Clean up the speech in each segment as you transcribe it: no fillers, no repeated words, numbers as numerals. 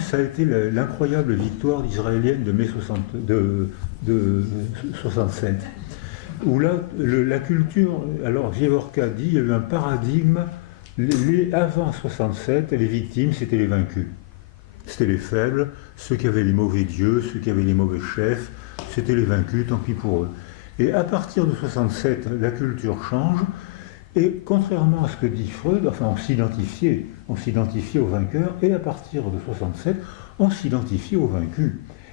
ça a été l'incroyable victoire israélienne de mai 67, où là, la culture, alors Vievorka dit, il y a eu un paradigme, avant 67, les victimes, c'était les vaincus. C'était les faibles, ceux qui avaient les mauvais dieux, ceux qui avaient les mauvais chefs, c'était les vaincus, tant pis pour eux. Et à partir de 67, la culture change, et contrairement à ce que dit Freud, enfin on s'identifiait aux vainqueurs, et à partir de 67, on s'identifie aux vaincus.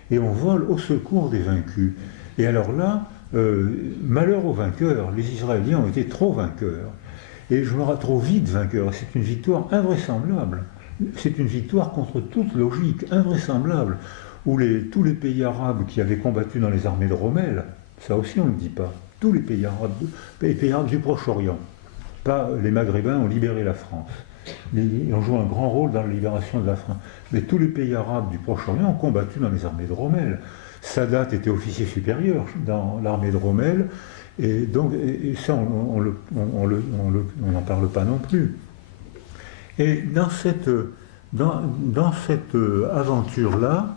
Et on vole au secours des vaincus. Et alors là, malheur aux vainqueurs, les Israéliens ont été trop vainqueurs. Et je me rends trop vite vainqueur, c'est une victoire invraisemblable. C'est une victoire contre toute logique, invraisemblable, où tous les pays arabes qui avaient combattu dans les armées de Rommel, ça aussi on ne le dit pas, tous les pays arabes du Proche-Orient, pas les Maghrébins ont libéré la France. Ils ont joué un grand rôle dans la libération de la France. Mais tous les pays arabes du Proche-Orient ont combattu dans les armées de Rommel. Sadat était officier supérieur dans l'armée de Rommel, et donc et ça on n'en parle pas non plus. Et dans cette aventure-là,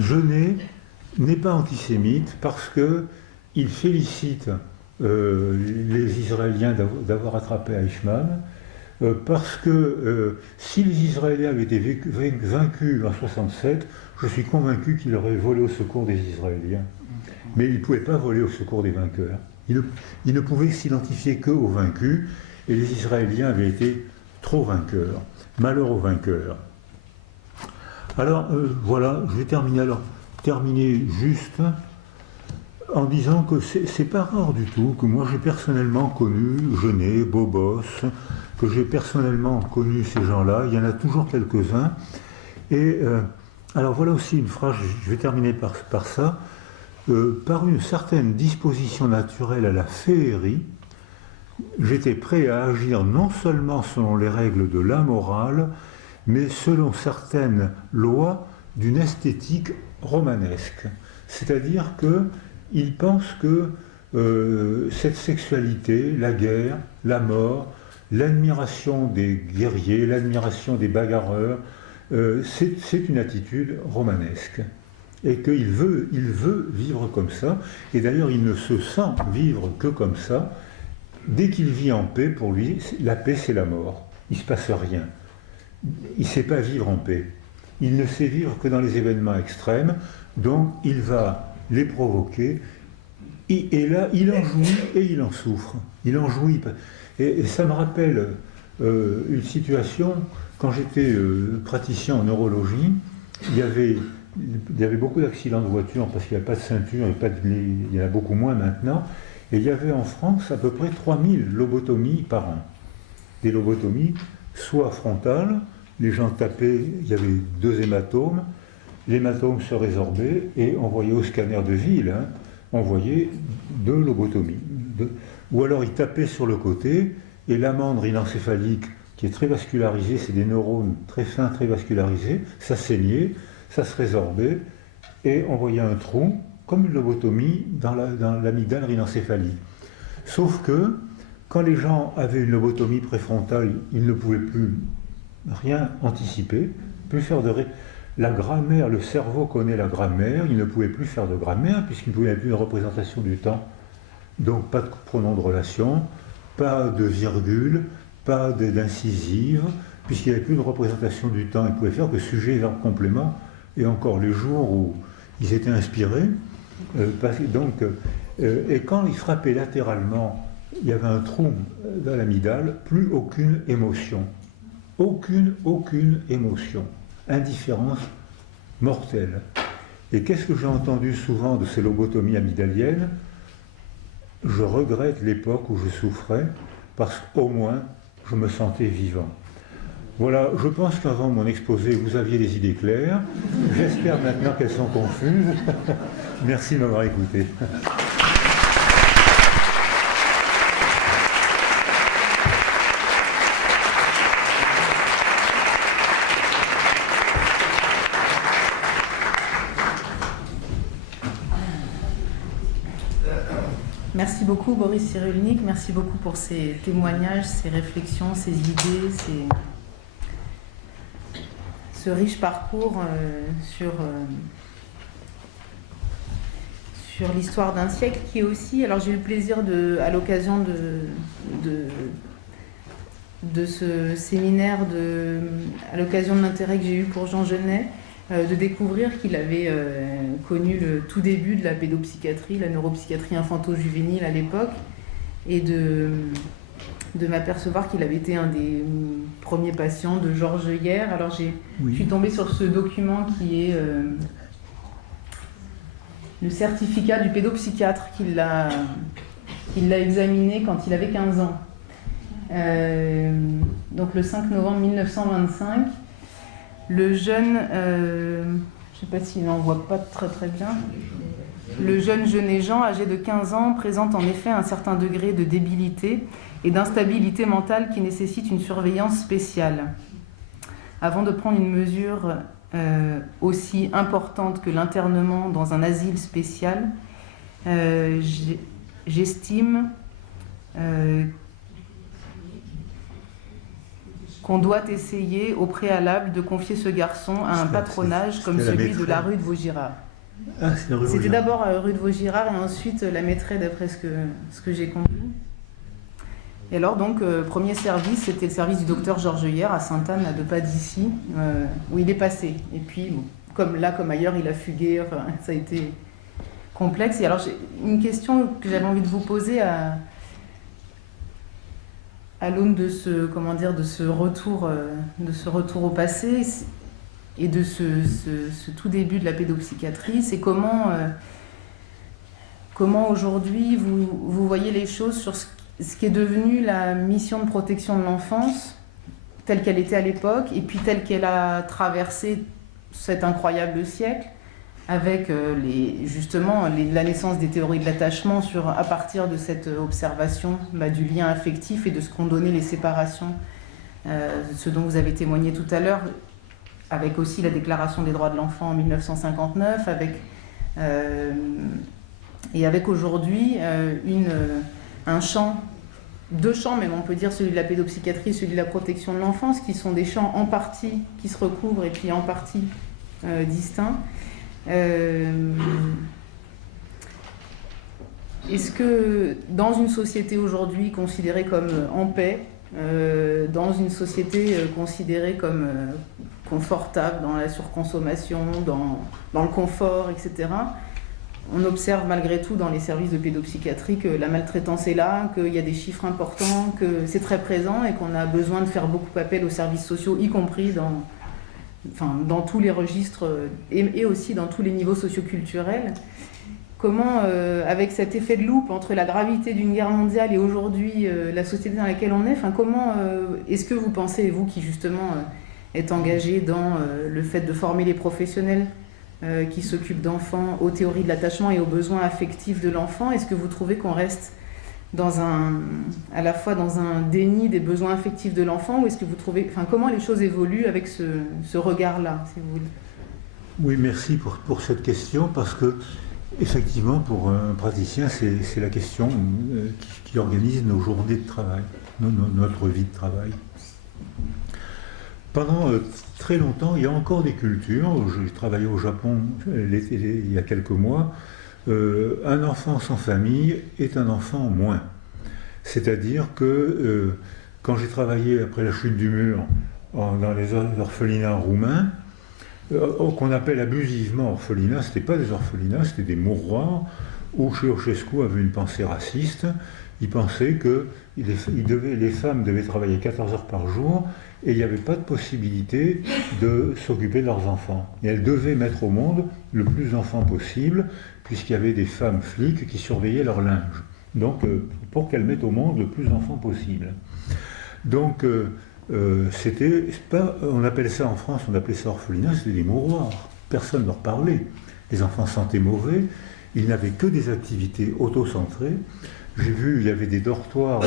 Genet n'est pas antisémite parce qu'il félicite les Israéliens d'avoir attrapé Eichmann, parce que si les Israéliens avaient été vaincus en 67, je suis convaincu qu'il aurait volé au secours des Israéliens. Mais il ne pouvait pas voler au secours des vainqueurs. Il ne pouvait s'identifier qu'aux vaincus, et les Israéliens avaient été trop vainqueurs. Malheur aux vainqueurs. Alors voilà, je vais terminer juste en disant que c'est pas rare du tout que moi j'ai personnellement connu Genet, Bobos, que j'ai personnellement connu ces gens-là, il y en a toujours quelques-uns. Et alors voilà aussi une phrase, je vais terminer par ça, par une certaine disposition naturelle à la féerie, j'étais prêt à agir non seulement selon les règles de la morale, mais selon certaines lois d'une esthétique romanesque. C'est-à-dire qu'il pense que cette sexualité, la guerre, la mort, l'admiration des guerriers, l'admiration des bagarreurs, c'est une attitude romanesque. Et qu'il veut vivre comme ça, et d'ailleurs il ne se sent vivre que comme ça. Dès qu'il vit en paix, pour lui, la paix c'est la mort. Il ne se passe rien. Il ne sait pas vivre en paix. Il ne sait vivre que dans les événements extrêmes, donc il va les provoquer, et là il en jouit et il en souffre. Il en jouit. Et ça me rappelle une situation, quand j'étais praticien en neurologie, il y avait beaucoup d'accidents de voiture parce qu'il n'y avait pas de ceinture, il y en a beaucoup moins maintenant. Et il y avait en France à peu près 3000 lobotomies par an. Des lobotomies, soit frontales, les gens tapaient, il y avait 2 hématomes, l'hématome se résorbait et on voyait au scanner de ville, on voyait 2 lobotomies. Ou alors ils tapaient sur le côté et l'amande rhinencéphalique, qui est très vascularisée, c'est des neurones très fins, très vascularisés, ça saignait, ça se résorbait et on voyait un trou, comme une lobotomie dans l'amygdale rhinencéphalique. Sauf que, quand les gens avaient une lobotomie préfrontale, ils ne pouvaient plus rien anticiper, plus faire la grammaire, le cerveau connaît la grammaire, il ne pouvait plus faire de grammaire, puisqu'il ne pouvait plus une représentation du temps. Donc pas de pronom de relation, pas de virgule, pas d'incisive, puisqu'il n'y avait plus de représentation du temps, il ne pouvait faire que sujet, verbe, complément, et encore les jours où ils étaient inspirés. Et quand il frappait latéralement, il y avait un trou dans l'amygdale, plus aucune émotion. Aucune émotion. Indifférence mortelle. Et qu'est-ce que j'ai entendu souvent de ces lobotomies amygdaliennes? Je regrette l'époque où je souffrais, parce qu'au moins, je me sentais vivant. Voilà, je pense qu'avant mon exposé, vous aviez des idées claires. J'espère maintenant qu'elles sont confuses. Merci de m'avoir écouté. Merci beaucoup Boris Cyrulnik, merci beaucoup pour ces témoignages, ces réflexions, ces idées, ce riche parcours sur l'histoire d'un siècle qui est aussi... Alors j'ai eu le plaisir, à l'occasion de ce séminaire, à l'occasion de l'intérêt que j'ai eu pour Jean Genet, de découvrir qu'il avait connu le tout début de la pédopsychiatrie, la neuropsychiatrie infanto-juvénile à l'époque, et de m'apercevoir qu'il avait été un des premiers patients de Georges Hier. Alors je suis tombée sur ce document qui est le certificat du pédopsychiatre qu'il l'a examiné quand il avait 15 ans. Donc le 5 novembre 1925, le jeune, je ne sais pas s'il n'en voit pas très bien, le jeune Jean, âgé de 15 ans, présente en effet un certain degré de débilité et d'instabilité mentale qui nécessite une surveillance spéciale. Avant de prendre une mesure aussi importante que l'internement dans un asile spécial, j'estime qu'on doit essayer au préalable de confier ce garçon à un patronage comme celui de la rue de Vaugirard. Ah, c'est la rue de C'était Vaugirard. d'abord rue de Vaugirard et ensuite la maîtresse, d'après ce que j'ai compris. Et alors donc, premier service, c'était le service du docteur Georges Hier à Sainte-Anne, à 2 pas d'ici, où il est passé. Et puis, bon, comme ailleurs, il a fugué, enfin, ça a été complexe. Et alors, j'ai une question que j'avais envie de vous poser à l'aune de ce retour au passé et de ce tout début de la pédopsychiatrie, c'est comment aujourd'hui vous voyez les choses sur ce qui est devenu la mission de protection de l'enfance, telle qu'elle était à l'époque, et puis telle qu'elle a traversé cet incroyable siècle, avec la naissance des théories de l'attachement à partir de cette observation du lien affectif et de ce qu'ont donné les séparations, ce dont vous avez témoigné tout à l'heure, avec aussi la Déclaration des droits de l'enfant en 1959, et avec aujourd'hui deux champs même, on peut dire, celui de la pédopsychiatrie et celui de la protection de l'enfance, qui sont des champs en partie qui se recouvrent et puis en partie distincts. Est-ce que dans une société aujourd'hui considérée comme en paix, dans une société considérée comme confortable, dans la surconsommation, dans le confort, etc., on observe malgré tout dans les services de pédopsychiatrie que la maltraitance est là, qu'il y a des chiffres importants, que c'est très présent et qu'on a besoin de faire beaucoup appel aux services sociaux, y compris dans tous les registres et aussi dans tous les niveaux socioculturels. Comment, avec cet effet de loupe entre la gravité d'une guerre mondiale et aujourd'hui la société dans laquelle on est, comment est-ce que vous pensez, vous qui justement êtes engagé dans le fait de former les professionnels qui s'occupent d'enfants aux théories de l'attachement et aux besoins affectifs de l'enfant, est-ce que vous trouvez qu'on reste à la fois dans un déni des besoins affectifs de l'enfant, ou est-ce que vous trouvez, comment les choses évoluent avec ce regard-là, si vous voulez? Oui, merci pour cette question, parce que effectivement, pour un praticien, c'est la question qui organise nos journées de travail, notre vie de travail. Pendant très longtemps, il y a encore des cultures. J'ai travaillé au Japon il y a quelques mois. Un enfant sans famille est un enfant moins. C'est-à-dire que quand j'ai travaillé après la chute du mur dans les orphelinats roumains, qu'on appelle abusivement orphelinats, ce n'était pas des orphelinats, c'était des mouroirs où Ceausescu avait une pensée raciste. Il pensait que les femmes devaient travailler 14 heures par jour et il n'y avait pas de possibilité de s'occuper de leurs enfants. Et elles devaient mettre au monde le plus d'enfants possible, puisqu'il y avait des femmes flics qui surveillaient leur linge. Donc, pour qu'elles mettent au monde le plus d'enfants possible. Donc, on appelle ça en France, on appelait ça orphelinat, c'était des mouroirs. Personne ne leur parlait. Les enfants sentaient mauvais, ils n'avaient que des activités auto-centrées. Il y avait des dortoirs,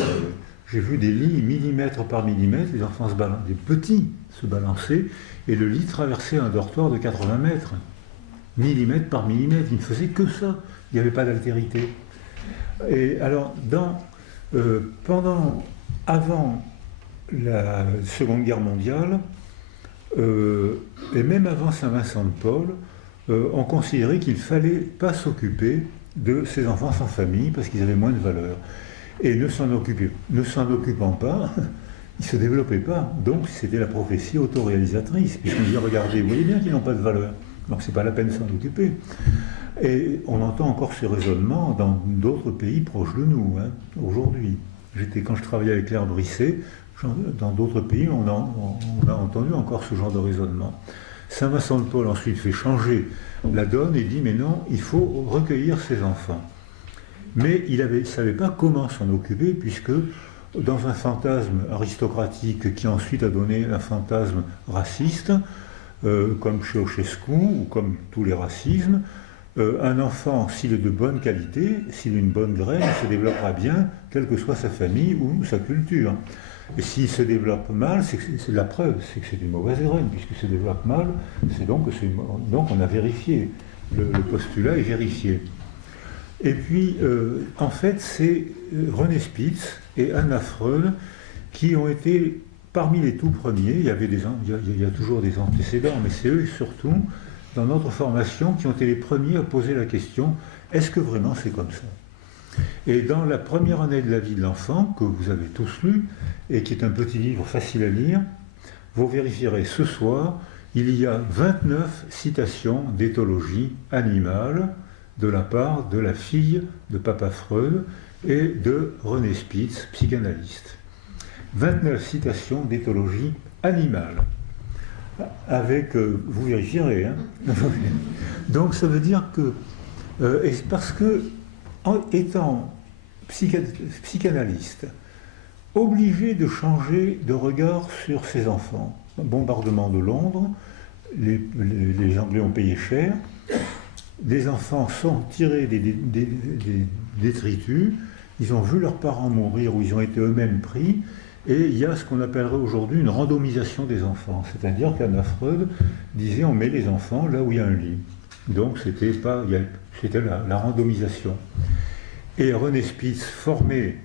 j'ai vu des lits millimètre par millimètre, les enfants des petits se balançaient, et le lit traversait un dortoir de 80 mètres, millimètre par millimètre, il ne faisait que ça, il n'y avait pas d'altérité. Et alors, avant la Seconde Guerre mondiale, Et même avant Saint-Vincent-de-Paul, on considérait qu'il ne fallait pas s'occuper de ces enfants sans famille parce qu'ils avaient moins de valeur. Et ne s'en occupant pas, ils ne se développaient pas. Donc c'était la prophétie autoréalisatrice. Puisqu'on dit, regardez, vous voyez bien qu'ils n'ont pas de valeur. Donc c'est pas la peine de s'en occuper. Et on entend encore ce raisonnement dans d'autres pays proches de nous, hein, aujourd'hui. Quand je travaillais avec Claire Brisset, dans d'autres pays, on a entendu encore ce genre de raisonnement. Saint-Vincent-de-Paul ensuite fait changer la donne et dit mais non, il faut recueillir ces enfants. Mais il ne savait pas comment s'en occuper puisque dans un fantasme aristocratique qui ensuite a donné un fantasme raciste, comme Ceausescu ou comme tous les racismes, un enfant, s'il est de bonne qualité, s'il a une bonne graine, il se développera bien, quelle que soit sa famille ou sa culture. Et s'il se développe mal, c'est la preuve, c'est que c'est une mauvaise graine, puisqu'il se développe mal, c'est donc on a vérifié, le postulat est vérifié. Et puis, en fait, c'est René Spitz et Anna Freud qui ont été parmi les tout premiers. Il y a toujours des antécédents, mais c'est eux surtout, dans notre formation, qui ont été les premiers à poser la question, est-ce que vraiment c'est comme ça ? Et dans la première année de la vie de l'enfant, que vous avez tous lu, et qui est un petit livre facile à lire, vous vérifierez ce soir, il y a 29 citations d'éthologie animale de la part de la fille de Papa Freud et de René Spitz, psychanalyste. 29 citations d'éthologie animale. Avec, vous vérifierez, hein. Donc ça veut dire que, parce que, étant psychanalyste, obligé de changer de regard sur ses enfants, bombardement de Londres, les Anglais ont payé cher, des enfants sont tirés des détritus, ils ont vu leurs parents mourir ou ils ont été eux-mêmes pris, et il y a ce qu'on appellerait aujourd'hui une randomisation des enfants, c'est-à-dire qu'Anna Freud disait on met les enfants là où il y a un lit. Donc c'était la randomisation. Et René Spitz, formé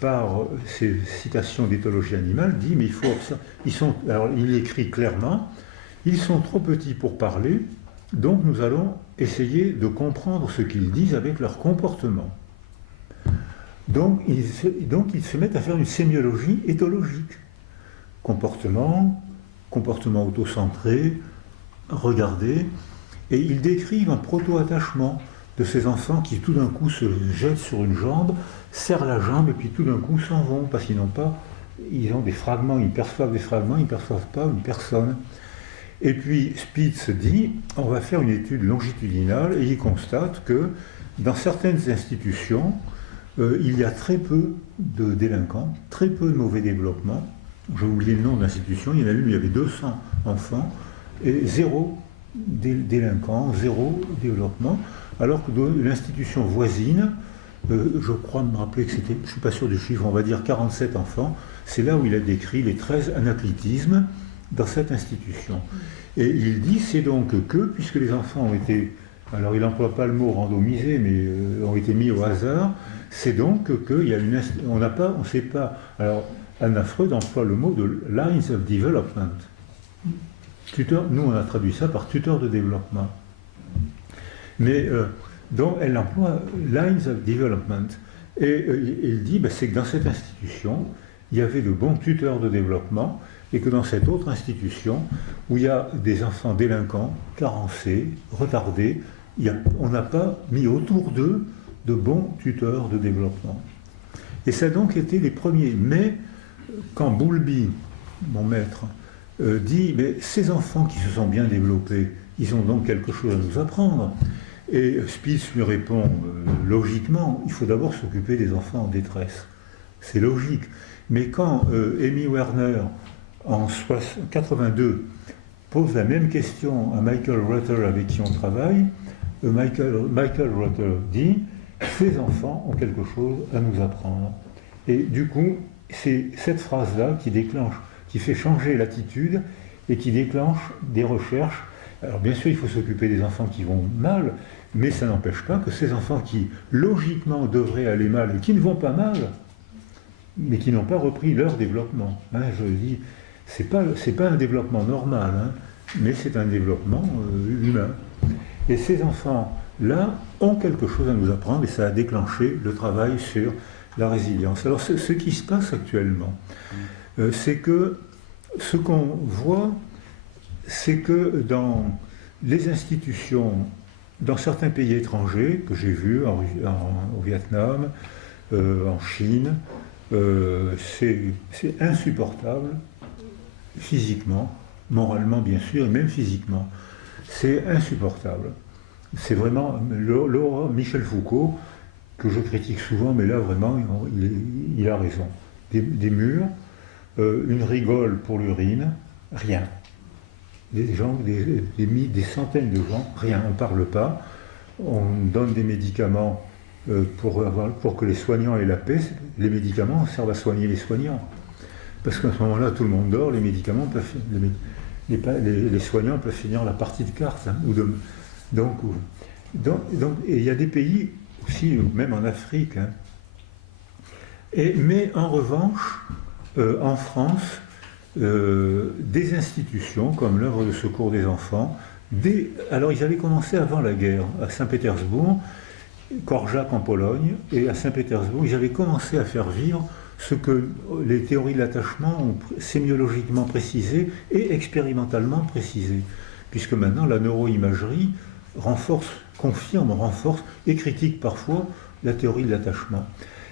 par ces citations d'éthologie animale, dit mais il faut observer. Alors il écrit clairement, ils sont trop petits pour parler, donc nous allons essayer de comprendre ce qu'ils disent avec leur comportement. Donc ils se mettent à faire une sémiologie éthologique. Comportement autocentré, regarder, et ils décrivent un proto-attachement de ces enfants qui tout d'un coup se jettent sur une jambe, serrent la jambe et puis tout d'un coup s'en vont parce qu'ils ont des fragments, ils perçoivent des fragments, ils ne perçoivent pas une personne. Et puis Spitz dit, on va faire une étude longitudinale et il constate que dans certaines institutions, il y a très peu de délinquants, très peu de mauvais développement. J'ai oublié le nom de l'institution, il y en a une où il y avait 200 enfants et 0 délinquants, 0 développement, alors que dans l'institution voisine, je crois me rappeler que c'était, je ne suis pas sûr du chiffre, on va dire 47 enfants, c'est là où il a décrit les 13 anaclitismes dans cette institution. Et il dit, c'est donc que, puisque les enfants ont été, alors il n'emploie pas le mot randomisé, mais ont été mis au hasard, c'est donc qu'il y a on ne sait pas, alors Anna Freud emploie le mot de lines of development. Tuteur, nous on a traduit ça par tuteur de développement. Mais donc elle emploie lines of development. Et il dit, c'est que dans cette institution, il y avait de bons tuteurs de développement, et que dans cette autre institution, où il y a des enfants délinquants, carencés, retardés, on n'a pas mis autour d'eux de bons tuteurs de développement. Et ça a donc été les premiers. Mais quand Bowlby, mon maître, dit, mais ces enfants qui se sont bien développés, ils ont donc quelque chose à nous apprendre. Et Spitz lui répond, logiquement, il faut d'abord s'occuper des enfants en détresse. C'est logique. Mais quand Amy Werner, en 82, pose la même question à Michael Rutter avec qui on travaille, Michael Rutter dit, ces enfants ont quelque chose à nous apprendre. Et du coup, c'est cette phrase-là qui fait changer l'attitude et qui déclenche des recherches. Alors bien sûr, il faut s'occuper des enfants qui vont mal, mais ça n'empêche pas que ces enfants qui, logiquement, devraient aller mal et qui ne vont pas mal, mais qui n'ont pas repris leur développement. Je dis, C'est pas un développement normal, hein, mais c'est un développement humain. Et ces enfants-là ont quelque chose à nous apprendre et ça a déclenché le travail sur la résilience. Alors ce qui se passe actuellement, c'est que ce qu'on voit, c'est que dans les institutions, dans certains pays étrangers que j'ai vus, au Vietnam, en Chine, c'est insupportable, physiquement, moralement bien sûr, et même physiquement. C'est insupportable. C'est vraiment l'horreur. Michel Foucault, que je critique souvent, mais là vraiment, il a raison. Des murs, une rigole pour l'urine, rien. Des gens, des centaines de gens, rien, on ne parle pas. On donne des médicaments pour que les soignants aient la paix. Les médicaments servent à soigner les soignants. Parce qu'à ce moment-là, tout le monde dort, les médicaments peuvent, les soignants peuvent finir la partie de cartes. Hein, donc, et il y a des pays aussi, même en Afrique. Hein, mais en revanche, en France, des institutions comme l'œuvre de secours des enfants, alors ils avaient commencé avant la guerre, à Saint-Pétersbourg, Korczak en Pologne, et à Saint-Pétersbourg, ils avaient commencé à faire vivre ce que les théories de l'attachement ont sémiologiquement précisé et expérimentalement précisé, puisque maintenant la neuroimagerie confirme, renforce et critique parfois la théorie de l'attachement.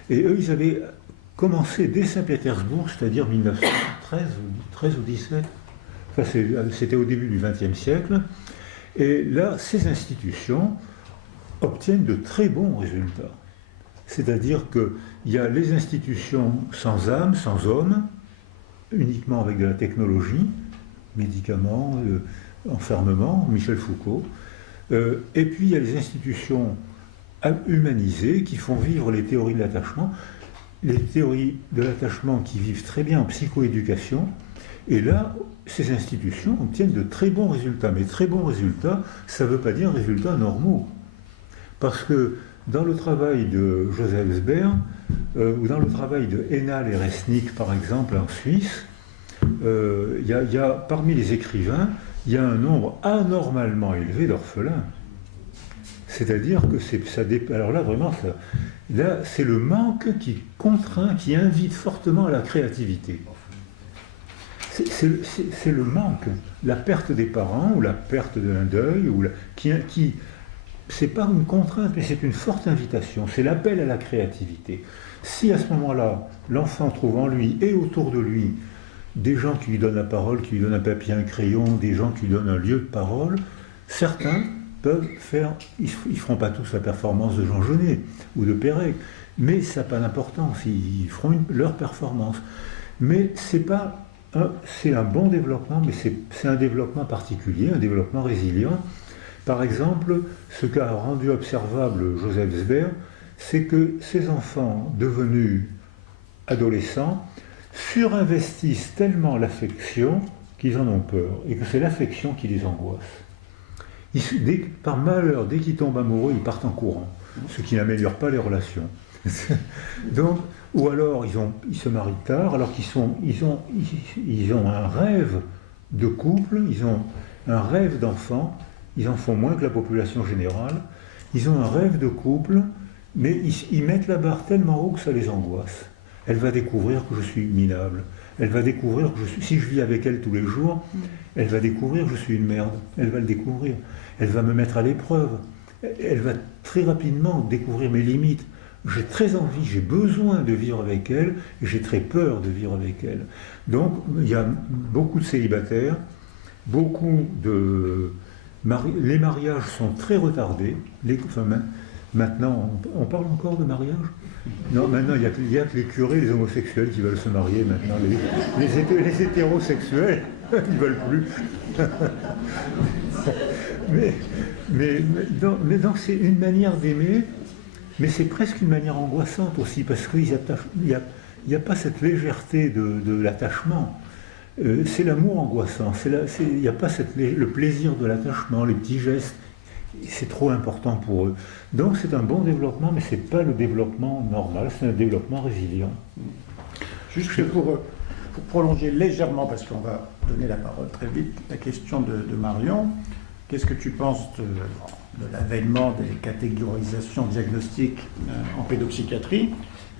Et eux, ils avaient commencé dès Saint-Pétersbourg, c'est-à-dire 1913 ou 17, enfin, c'était au début du XXe siècle, et là, ces institutions obtiennent de très bons résultats. C'est-à-dire qu'il y a les institutions sans âme, sans homme, uniquement avec de la technologie, médicaments, enfermement, Michel Foucault, et puis il y a les institutions humanisées qui font vivre les théories de l'attachement, les théories de l'attachement qui vivent très bien en psychoéducation, et là, ces institutions obtiennent de très bons résultats. Mais très bons résultats, ça ne veut pas dire résultats normaux. Parce que dans le travail de Joseph Sber, ou dans le travail de Hennal et Resnick, par exemple, en Suisse, parmi les écrivains, il y a un nombre anormalement élevé d'orphelins. C'est-à-dire que alors là, vraiment, là, c'est le manque qui contraint, qui invite fortement à la créativité. C'est le manque, la perte des parents, ou la perte d'un deuil, qui c'est pas une contrainte, mais c'est une forte invitation, c'est l'appel à la créativité. Si à ce moment-là, l'enfant trouve en lui et autour de lui des gens qui lui donnent la parole, qui lui donnent un papier, un crayon, des gens qui lui donnent un lieu de parole, certains peuvent faire, ils ne feront pas tous la performance de Jean Genet ou de Pérec, mais ça n'a pas d'importance, ils feront leur performance. Mais c'est un bon développement, mais c'est un développement particulier, un développement résilient. Par exemple, ce qu'a rendu observable Joseph Sber, c'est que ces enfants devenus adolescents surinvestissent tellement l'affection qu'ils en ont peur, et que c'est l'affection qui les angoisse. Par malheur, dès qu'ils tombent amoureux, ils partent en courant, ce qui n'améliore pas les relations. Donc, ou alors ils se marient tard, alors ils ont un rêve de couple, ils ont un rêve d'enfant, ils en font moins que la population générale, ils ont un rêve de couple, mais ils mettent la barre tellement haut que ça les angoisse. Elle va découvrir que je suis minable, elle va découvrir que si je vis avec elle tous les jours, elle va découvrir que je suis une merde, elle va le découvrir, elle va me mettre à l'épreuve, elle va très rapidement découvrir mes limites. J'ai très envie, j'ai besoin de vivre avec elle, et j'ai très peur de vivre avec elle. Donc, il y a beaucoup de célibataires, les mariages sont très retardés. Maintenant, on parle encore de mariage ? Non, maintenant, il n'y a que les curés, les homosexuels qui veulent se marier maintenant. Les hétérosexuels, ils ne veulent plus. mais donc, c'est une manière d'aimer, mais c'est presque une manière angoissante aussi, parce qu'il n'y a pas cette légèreté de l'attachement. C'est l'amour angoissant. Il n'y a pas le plaisir de l'attachement, les petits gestes. C'est trop important pour eux. Donc c'est un bon développement, mais ce n'est pas le développement normal, c'est un développement résilient. Juste pour pour prolonger légèrement, parce qu'on va donner la parole très vite, la question de Marion, qu'est-ce que tu penses de l'avènement des catégorisations diagnostiques en pédopsychiatrie?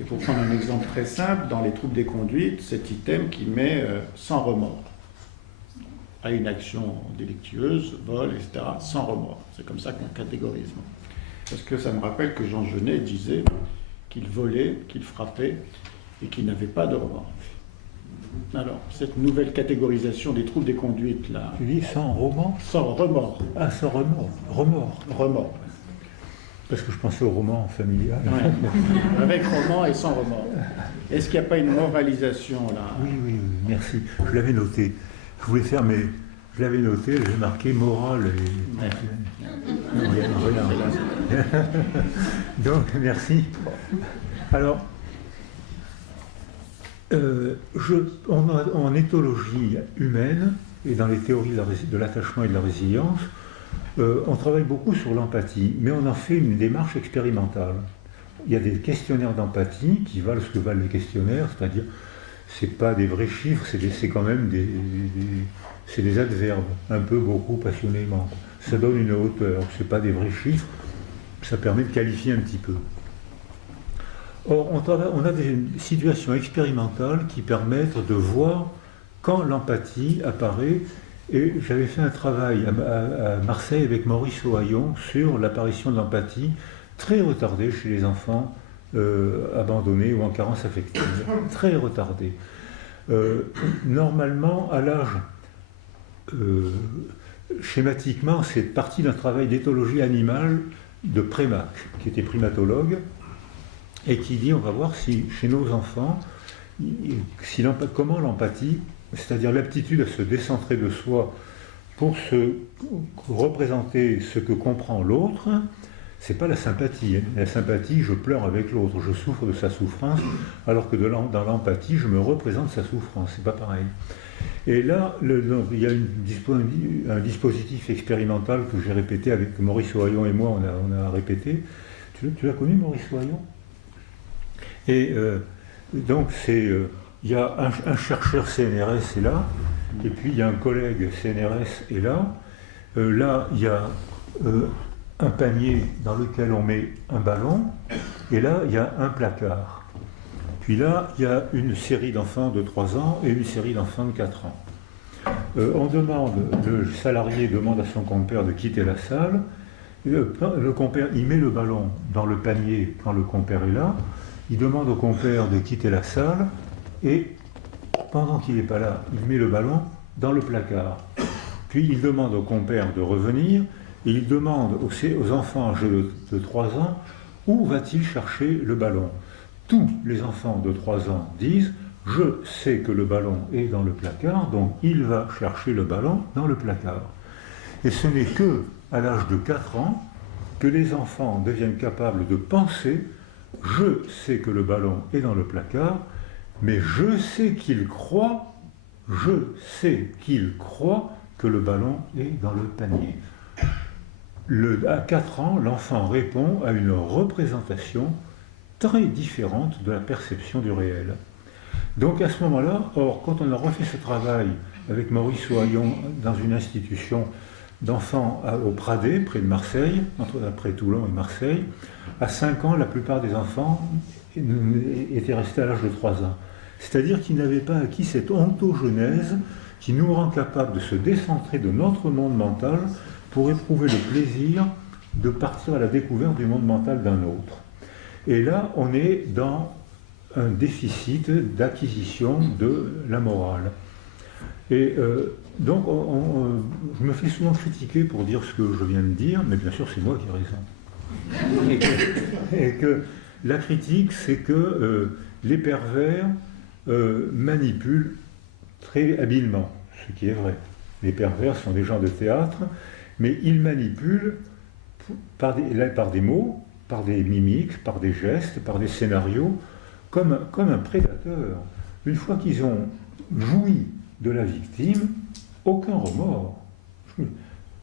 Et pour prendre un exemple très simple, dans les troubles des conduites, cet item qui met sans remords à une action délictueuse, vol, etc., sans remords. C'est comme ça qu'on catégorise. Parce que ça me rappelle que Jean Genet disait qu'il volait, qu'il frappait et qu'il n'avait pas de remords. Alors, cette nouvelle catégorisation des troubles des conduites, là... Tu dis sans roman? Sans remords. Ah, sans remords. Remords. Remords. Parce que je pensais au roman familial. Ouais. Avec roman et sans remords. Est-ce qu'il n'y a pas une moralisation, là? Oui, merci. Je l'avais noté. Je voulais faire, mais je l'avais noté, j'ai marqué morale et... Ouais. Voilà. Donc, merci. Alors, en éthologie humaine et dans les théories de l'attachement et de la résilience, on travaille beaucoup sur l'empathie, mais on en fait une démarche expérimentale. Il y a des questionnaires d'empathie qui valent ce que valent les questionnaires, c'est-à-dire c'est pas des vrais chiffres, c'est quand même des adverbes, un peu, beaucoup, passionnément. Ça donne une hauteur, c'est pas des vrais chiffres, ça permet de qualifier un petit peu. Or, on a des situations expérimentales qui permettent de voir quand l'empathie apparaît, et j'avais fait un travail à Marseille avec Maurice Ohaillon sur l'apparition de l'empathie très retardée chez les enfants abandonnés ou en carence affective, très retardée. Normalement, à l'âge, schématiquement, c'est parti d'un travail d'éthologie animale de Prémac, qui était primatologue, et qui dit, on va voir si chez nos enfants, comment l'empathie, c'est-à-dire l'aptitude à se décentrer de soi pour se représenter ce que comprend l'autre, c'est pas la sympathie. La sympathie, je pleure avec l'autre, je souffre de sa souffrance, alors que dans l'empathie, je me représente sa souffrance, c'est pas pareil. Et là, il y a un dispositif expérimental que j'ai répété avec Maurice Ohaillon et moi, on a répété. Tu l'as connu, Maurice Ohaillon? Et donc, il y a un chercheur CNRS est là, et puis il y a un collègue CNRS est là. Là, il y a un panier dans lequel on met un ballon, et là, il y a un placard. Puis là, il y a une série d'enfants de 3 ans et une série d'enfants de 4 ans. Le salarié demande à son compère de quitter la salle. Le compère, il met le ballon dans le panier quand le compère est là. Il demande au compère de quitter la salle et pendant qu'il n'est pas là, il met le ballon dans le placard. Puis il demande au compère de revenir et il demande aux enfants âgés de 3 ans où va-t-il chercher le ballon. Tous les enfants de 3 ans disent « Je sais que le ballon est dans le placard, donc il va chercher le ballon dans le placard. » Et ce n'est que à l'âge de 4 ans que les enfants deviennent capables de penser « Je sais que le ballon est dans le placard, mais je sais qu'il croit que le ballon est dans le panier. » À 4 ans, l'enfant répond à une représentation très différente de la perception du réel. Donc à ce moment-là, quand on a refait ce travail avec Maurice Ohaillon dans une institution d'enfants au Pradé, près de Marseille, après Toulon et Marseille, à 5 ans, la plupart des enfants étaient restés à l'âge de 3 ans. C'est-à-dire qu'ils n'avaient pas acquis cette ontogenèse qui nous rend capables de se décentrer de notre monde mental pour éprouver le plaisir de partir à la découverte du monde mental d'un autre. Et là, on est dans un déficit d'acquisition de la morale. Et donc, je me fais souvent critiquer pour dire ce que je viens de dire, mais bien sûr, c'est moi qui ai raison. Et que la critique, c'est que les pervers manipulent très habilement, ce qui est vrai. Les pervers sont des gens de théâtre, mais ils manipulent par des mots, par des mimiques, par des gestes, par des scénarios, comme un prédateur. Une fois qu'ils ont joui de la victime, aucun remords.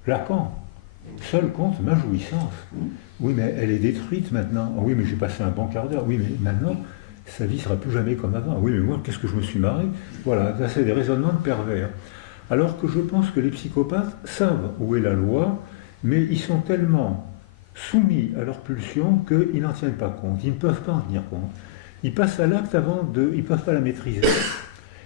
Lacan, seul compte ma jouissance. Oui, mais elle est détruite maintenant. Oui, mais j'ai passé un bon quart d'heure. Oui, mais maintenant, sa vie sera plus jamais comme avant. Oui, mais moi, qu'est-ce que je me suis marré? Voilà, là, c'est des raisonnements de pervers. Alors que je pense que les psychopathes savent où est la loi, mais ils sont tellement soumis à leur pulsion qu'ils n'en tiennent pas compte. Ils ne peuvent pas en tenir compte. Ils passent à l'acte avant de... Ils ne peuvent pas la maîtriser.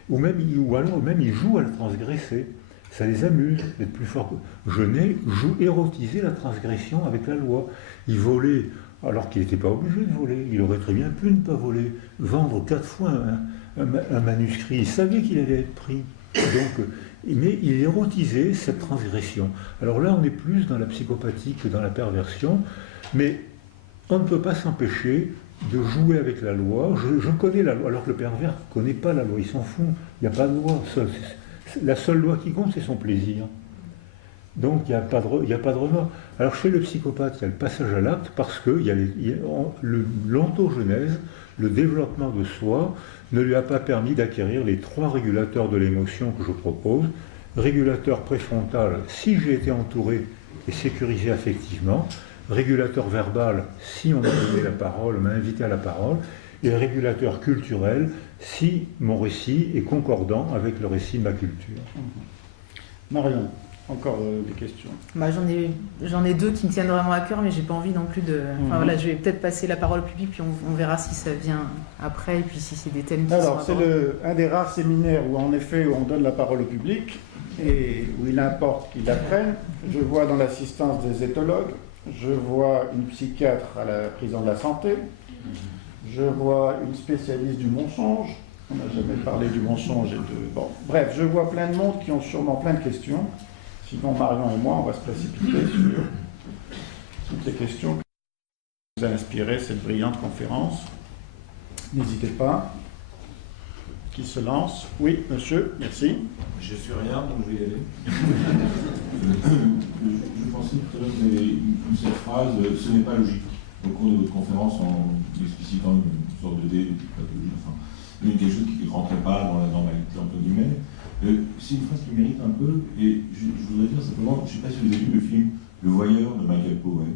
Ou alors même ils jouent à la transgresser. Ça les amuse d'être plus forts. Genet joue érotiser la transgression avec la loi. Il volait alors qu'il n'était pas obligé de voler. Il aurait très bien pu ne pas voler. Vendre 4 fois un manuscrit. Il savait qu'il allait être pris. Donc, mais il érotisait cette transgression. Alors là, on est plus dans la psychopathie que dans la perversion. Mais on ne peut pas s'empêcher de jouer avec la loi. Je connais la loi, alors que le pervers ne connaît pas la loi. Il s'en fout. Il n'y a pas de loi. La seule loi qui compte, c'est son plaisir. Donc, il n'y a pas de remords. Alors, chez le psychopathe, il y a le passage à l'acte parce que l'ontogenèse, le développement de soi, ne lui a pas permis d'acquérir les 3 régulateurs de l'émotion que je propose. Régulateur préfrontal, si j'ai été entouré et sécurisé affectivement. Régulateur verbal, si on m'a donné la parole, m'a invité à la parole. Et régulateur culturel, si mon récit est concordant avec le récit de ma culture. Marion, encore des questions? Bah, j'en ai 2 qui me tiennent vraiment à cœur, mais j'ai pas envie non plus de... Enfin, voilà, je vais peut-être passer la parole au public, puis on verra si ça vient après, et puis si c'est des thèmes qui Alors, sont c'est un des rares séminaires où, en effet, on donne la parole au public, et où il importe qu'il apprenne. Je vois dans l'assistance des éthologues, je vois une psychiatre à la prison de la santé, je vois une spécialiste du mensonge, on n'a jamais parlé du mensonge et de... Bon, bref, je vois plein de monde qui ont sûrement plein de questions. Sinon, Marion et moi, on va se précipiter sur toutes les questions que vous a inspiré cette brillante conférence. N'hésitez pas. Qui se lance? Oui, monsieur, merci. Je suis rien, donc je vais y aller. Je pensais tout à l'heure que vous avez eu cette phrase, ce n'est pas logique. Au cours de votre conférence, en explicitant une sorte de dé, enfin, quelque chose qui ne rentrait pas dans la normalité, entre guillemets. C'est une phrase qui mérite un peu, et je voudrais dire simplement, je ne sais pas si vous avez vu le film Le Voyeur de Michael Powell,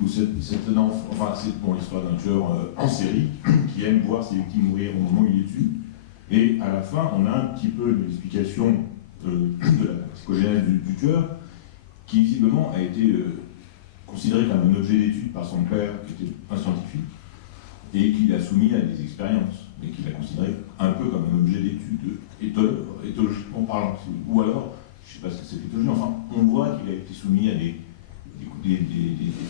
où c'est l'histoire d'un tueur en série qui aime voir ses victimes mourir au moment où il est dessus. Et à la fin, on a un petit peu l'explication de la psychogénèse du tueur, qui visiblement a été considéré comme un objet d'étude par son père, qui était un scientifique, et qu'il a soumis à des expériences, et qu'il a considéré un peu comme un objet d'étude éthologiquement parlant. Ou alors, je ne sais pas si c'est éthologique, enfin, on voit qu'il a été soumis à des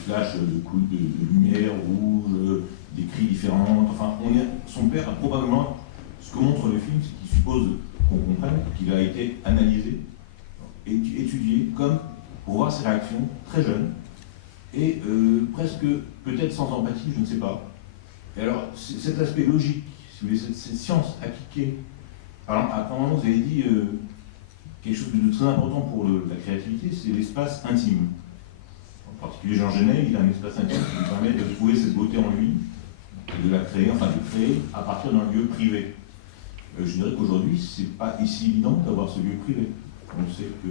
flashs de coups de lumière rouge, des cris différents. Enfin, son père a probablement... Ce que montre le film, c'est qu'il suppose qu'on comprenne qu'il a été analysé, étudié, comme pour voir ses réactions très jeunes, et presque, peut-être sans empathie, je ne sais pas. Et alors, cet aspect logique, si vous voulez, cette science appliquée. Alors, à un moment, vous avez dit quelque chose de très important pour la créativité, c'est l'espace intime. En particulier, Jean Genet, il a un espace intime qui lui permet de trouver cette beauté en lui, et de la créer, enfin de créer à partir d'un lieu privé. Je dirais qu'aujourd'hui, c'est pas si évident d'avoir ce lieu privé. On sait que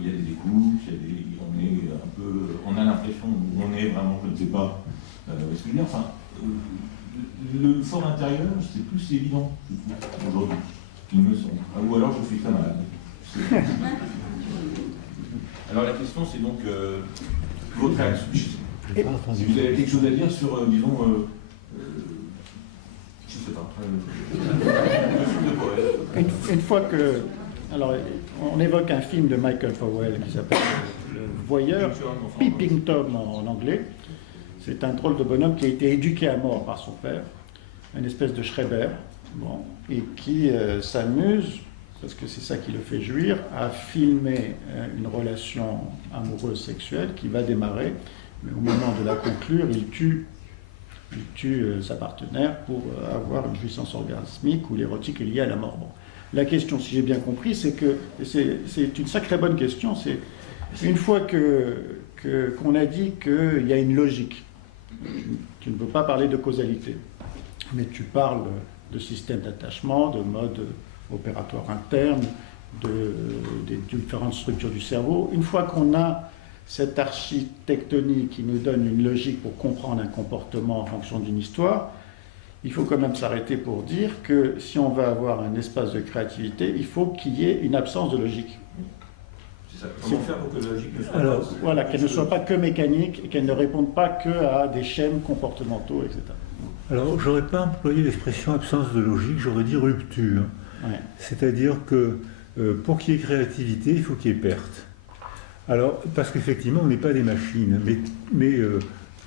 y a des écoutes, on est un peu, on a l'impression qu'on est vraiment, je ne sais pas, ce que je veux dire. Enfin, le fort intérieur, c'est plus évident, je trouve, aujourd'hui, qu'il me semble. Ou alors je suis très malade. Alors la question, c'est donc votre réaction. Si vous avez quelque chose à dire sur, disons, je ne sais pas. Une fois que... Alors, on évoque un film de Michael Powell qui s'appelle Le Voyeur, Peeping Tom en anglais. C'est un drôle de bonhomme qui a été éduqué à mort par son père, une espèce de Schreiber, bon, et qui s'amuse, parce que c'est ça qui le fait jouir, à filmer une relation amoureuse sexuelle qui va démarrer, mais au moment de la conclure, il tue sa partenaire pour avoir une jouissance orgasmique où l'érotique est lié à la mort. Bon. La question, si j'ai bien compris, c'est que, c'est une sacrée bonne question, c'est une fois qu'on a dit qu'il y a une logique, tu ne peux pas parler de causalité, mais tu parles de système d'attachement, de mode opératoire interne, des différentes structures du cerveau. Une fois qu'on a cette architectonie qui nous donne une logique pour comprendre un comportement en fonction d'une histoire, il faut quand même s'arrêter pour dire que si on veut avoir un espace de créativité, il faut qu'il y ait une absence de logique. C'est ça. Comment faire pour que la logique ne soit Alors, pas... Voilà, qu'elle ne soit pas que mécanique et qu'elle ne réponde pas que à des schèmes comportementaux, etc. Alors, j'aurais pas employé l'expression absence de logique, j'aurais dit rupture. Ouais. C'est-à-dire que pour qu'il y ait créativité, il faut qu'il y ait perte. Alors, parce qu'effectivement, on n'est pas des machines, mais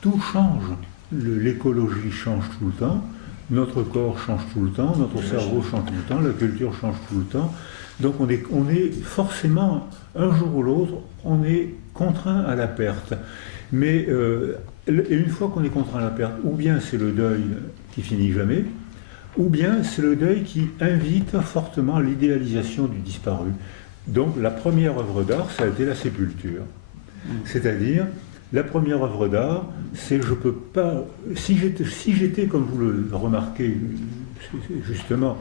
tout change. L'écologie change tout le temps, notre corps change tout le temps, notre cerveau change tout le temps, la culture change tout le temps. Donc on est forcément, un jour ou l'autre, on est contraint à la perte. Mais et une fois qu'on est contraint à la perte, ou bien c'est le deuil qui finit jamais, ou bien c'est le deuil qui invite fortement à l'idéalisation du disparu. Donc la première œuvre d'art, ça a été la sépulture. C'est-à-dire, la première œuvre d'art, c'est je peux pas... Si j'étais, comme vous le remarquez justement,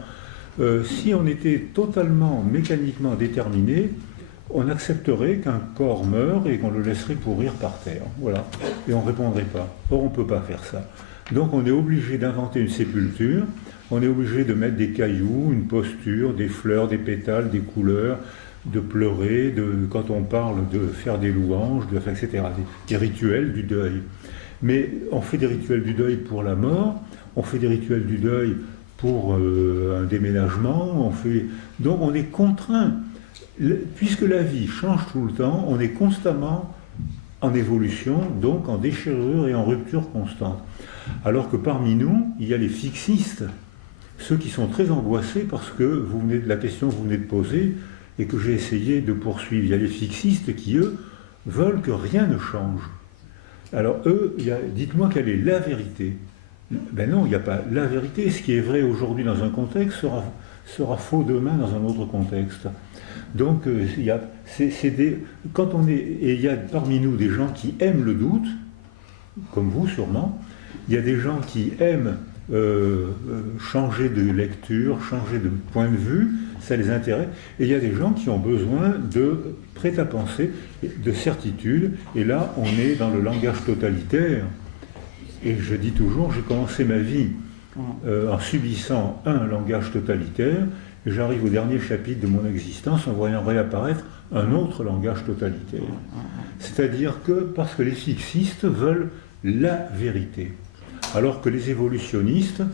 si on était totalement mécaniquement déterminé, on accepterait qu'un corps meure et qu'on le laisserait pourrir par terre. Voilà. Et on ne répondrait pas. Or, on ne peut pas faire ça. Donc on est obligé d'inventer une sépulture, on est obligé de mettre des cailloux, une posture, des fleurs, des pétales, des couleurs, de pleurer, quand on parle de faire des louanges, etc. Des rituels du deuil. Mais on fait des rituels du deuil pour la mort, on fait des rituels du deuil pour un déménagement, donc on est contraint. Puisque la vie change tout le temps, on est constamment en évolution, donc en déchirure et en rupture constante. Alors que parmi nous, il y a les fixistes, ceux qui sont très angoissés parce que la question que vous venez de poser et que j'ai essayé de poursuivre. Il y a les fixistes qui, eux, veulent que rien ne change. Alors eux, dites-moi quelle est la vérité. Ben non, il n'y a pas la vérité. Ce qui est vrai aujourd'hui dans un contexte sera faux demain dans un autre contexte. Donc, il y a parmi nous des gens qui aiment le doute, comme vous sûrement. Il y a des gens qui aiment changer de lecture, changer de point de vue, ça les intéresse. Et il y a des gens qui ont besoin de prêt-à-penser, de certitude. Et là, on est dans le langage totalitaire. Et je dis toujours, j'ai commencé ma vie en subissant un langage totalitaire, et j'arrive au dernier chapitre de mon existence en voyant réapparaître un autre langage totalitaire. C'est-à-dire que, parce que les fixistes veulent la vérité, alors que les évolutionnistes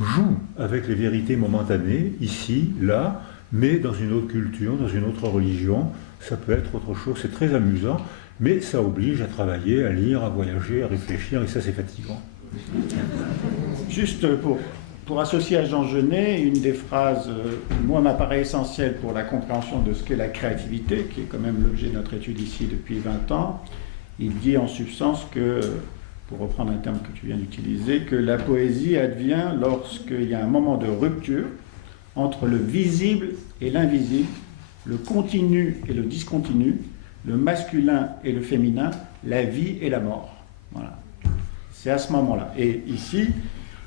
jouent avec les vérités momentanées, ici, là, mais dans une autre culture, dans une autre religion, ça peut être autre chose, c'est très amusant, mais ça oblige à travailler, à lire, à voyager, à réfléchir, et ça c'est fatigant. Juste pour associer à Jean Genet, une des phrases, moi, m'apparaît essentielle pour la compréhension de ce qu'est la créativité, qui est quand même l'objet de notre étude ici depuis 20 ans. Il dit en substance que, pour reprendre un terme que tu viens d'utiliser, que la poésie advient lorsqu'il y a un moment de rupture entre le visible et l'invisible, le continu et le discontinu, le masculin et le féminin, la vie et la mort. Voilà. C'est à ce moment-là. Et ici,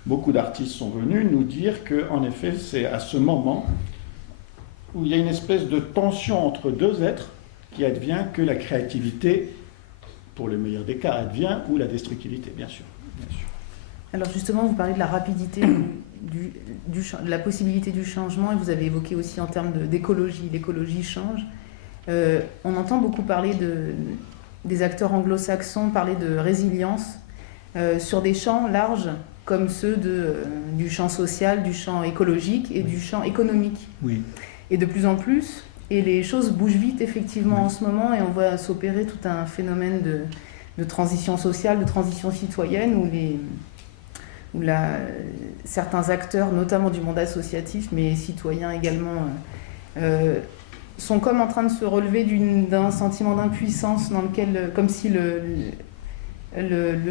beaucoup d'artistes sont venus nous dire qu'en effet, c'est à ce moment où il y a une espèce de tension entre deux êtres qui advient que la créativité, pour le meilleur des cas, advient, ou la destructivité, bien sûr. Alors justement, vous parlez de la rapidité, de la possibilité du changement, et vous avez évoqué aussi en termes d'écologie. L'écologie change. On entend beaucoup parler des acteurs anglo-saxons, parler de résilience sur des champs larges comme ceux du champ social, du champ écologique et du champ économique. Oui. Et de plus en plus, et les choses bougent vite effectivement en ce moment, et on voit s'opérer tout un phénomène de transition sociale, de transition citoyenne, où certains acteurs, notamment du monde associatif, mais citoyens également, sont comme en train de se relever d'un sentiment d'impuissance dans lequel, comme si le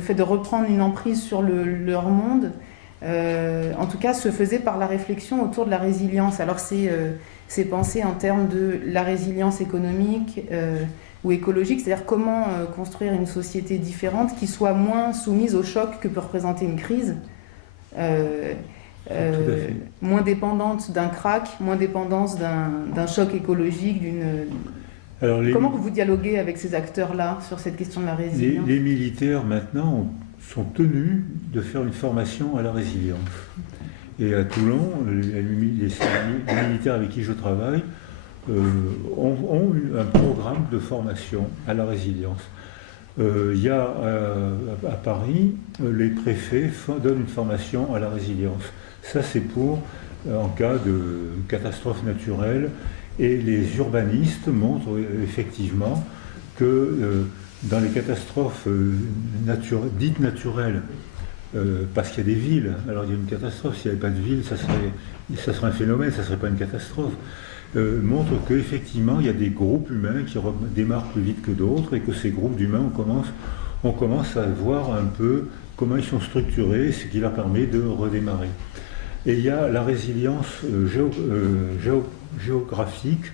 fait de reprendre une emprise sur leur monde, en tout cas, se faisait par la réflexion autour de la résilience. Alors c'est pensé en termes de la résilience économique ou écologique, c'est-à-dire comment construire une société différente qui soit moins soumise au choc que peut représenter une crise, moins dépendante d'un krach, moins dépendante d'un choc écologique, Comment vous dialoguez avec ces acteurs-là sur cette question de la résilience ? Les militaires maintenant sont tenus de faire une formation à la résilience. Et à Toulon, les militaires avec qui je travaille ont eu un programme de formation à la résilience. Il y a à Paris, les préfets donnent une formation à la résilience. Ça, c'est pour en cas de catastrophe naturelle. Et les urbanistes montrent effectivement que dans les catastrophes dites naturelles, parce qu'il y a des villes, alors il y a une catastrophe, s'il n'y avait pas de ville, ça serait un phénomène, ça ne serait pas une catastrophe, montre qu'effectivement il y a des groupes humains qui démarrent plus vite que d'autres et que ces groupes d'humains, on commence à voir un peu comment ils sont structurés, ce qui leur permet de redémarrer. Et il y a la résilience géographique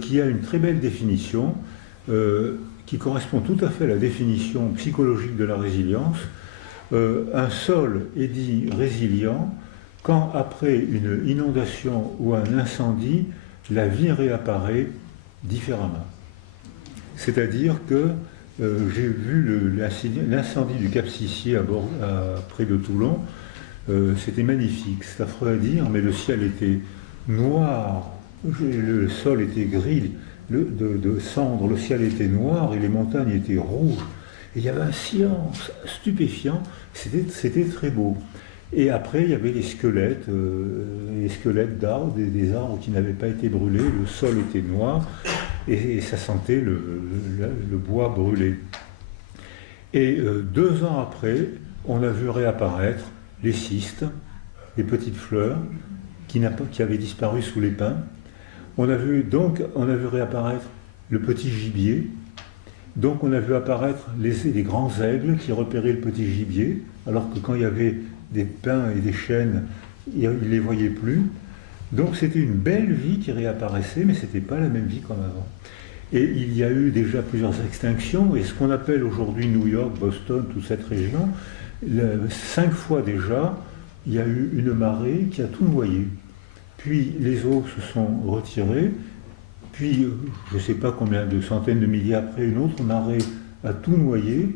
qui a une très belle définition qui correspond tout à fait à la définition psychologique de la résilience. Un sol est dit résilient quand, après une inondation ou un incendie, la vie réapparaît différemment. C'est-à-dire que j'ai vu l'incendie du Cap Sissier près de Toulon. C'était magnifique, c'est affreux à dire, mais le ciel était noir, le sol était gris de cendres, le ciel était noir et les montagnes étaient rouges. Et il y avait un silence stupéfiant, c'était très beau. Et après, il y avait les squelettes d'arbres, des arbres qui n'avaient pas été brûlés, le sol était noir et ça sentait le bois brûlé. Et 2 ans après, on a vu réapparaître les cystes, les petites fleurs qui avaient disparu sous les pins. On a vu réapparaître le petit gibier. Donc on a vu apparaître les grands aigles qui repéraient le petit gibier, alors que quand il y avait des pins et des chênes, ils ne les voyaient plus. Donc c'était une belle vie qui réapparaissait, mais ce n'était pas la même vie comme avant. Et il y a eu déjà plusieurs extinctions, et ce qu'on appelle aujourd'hui New York, Boston, toute cette région, 5 fois déjà, il y a eu une marée qui a tout noyé. Puis les eaux se sont retirées, puis je ne sais pas combien de centaines de milliers après, une autre marée a tout noyé,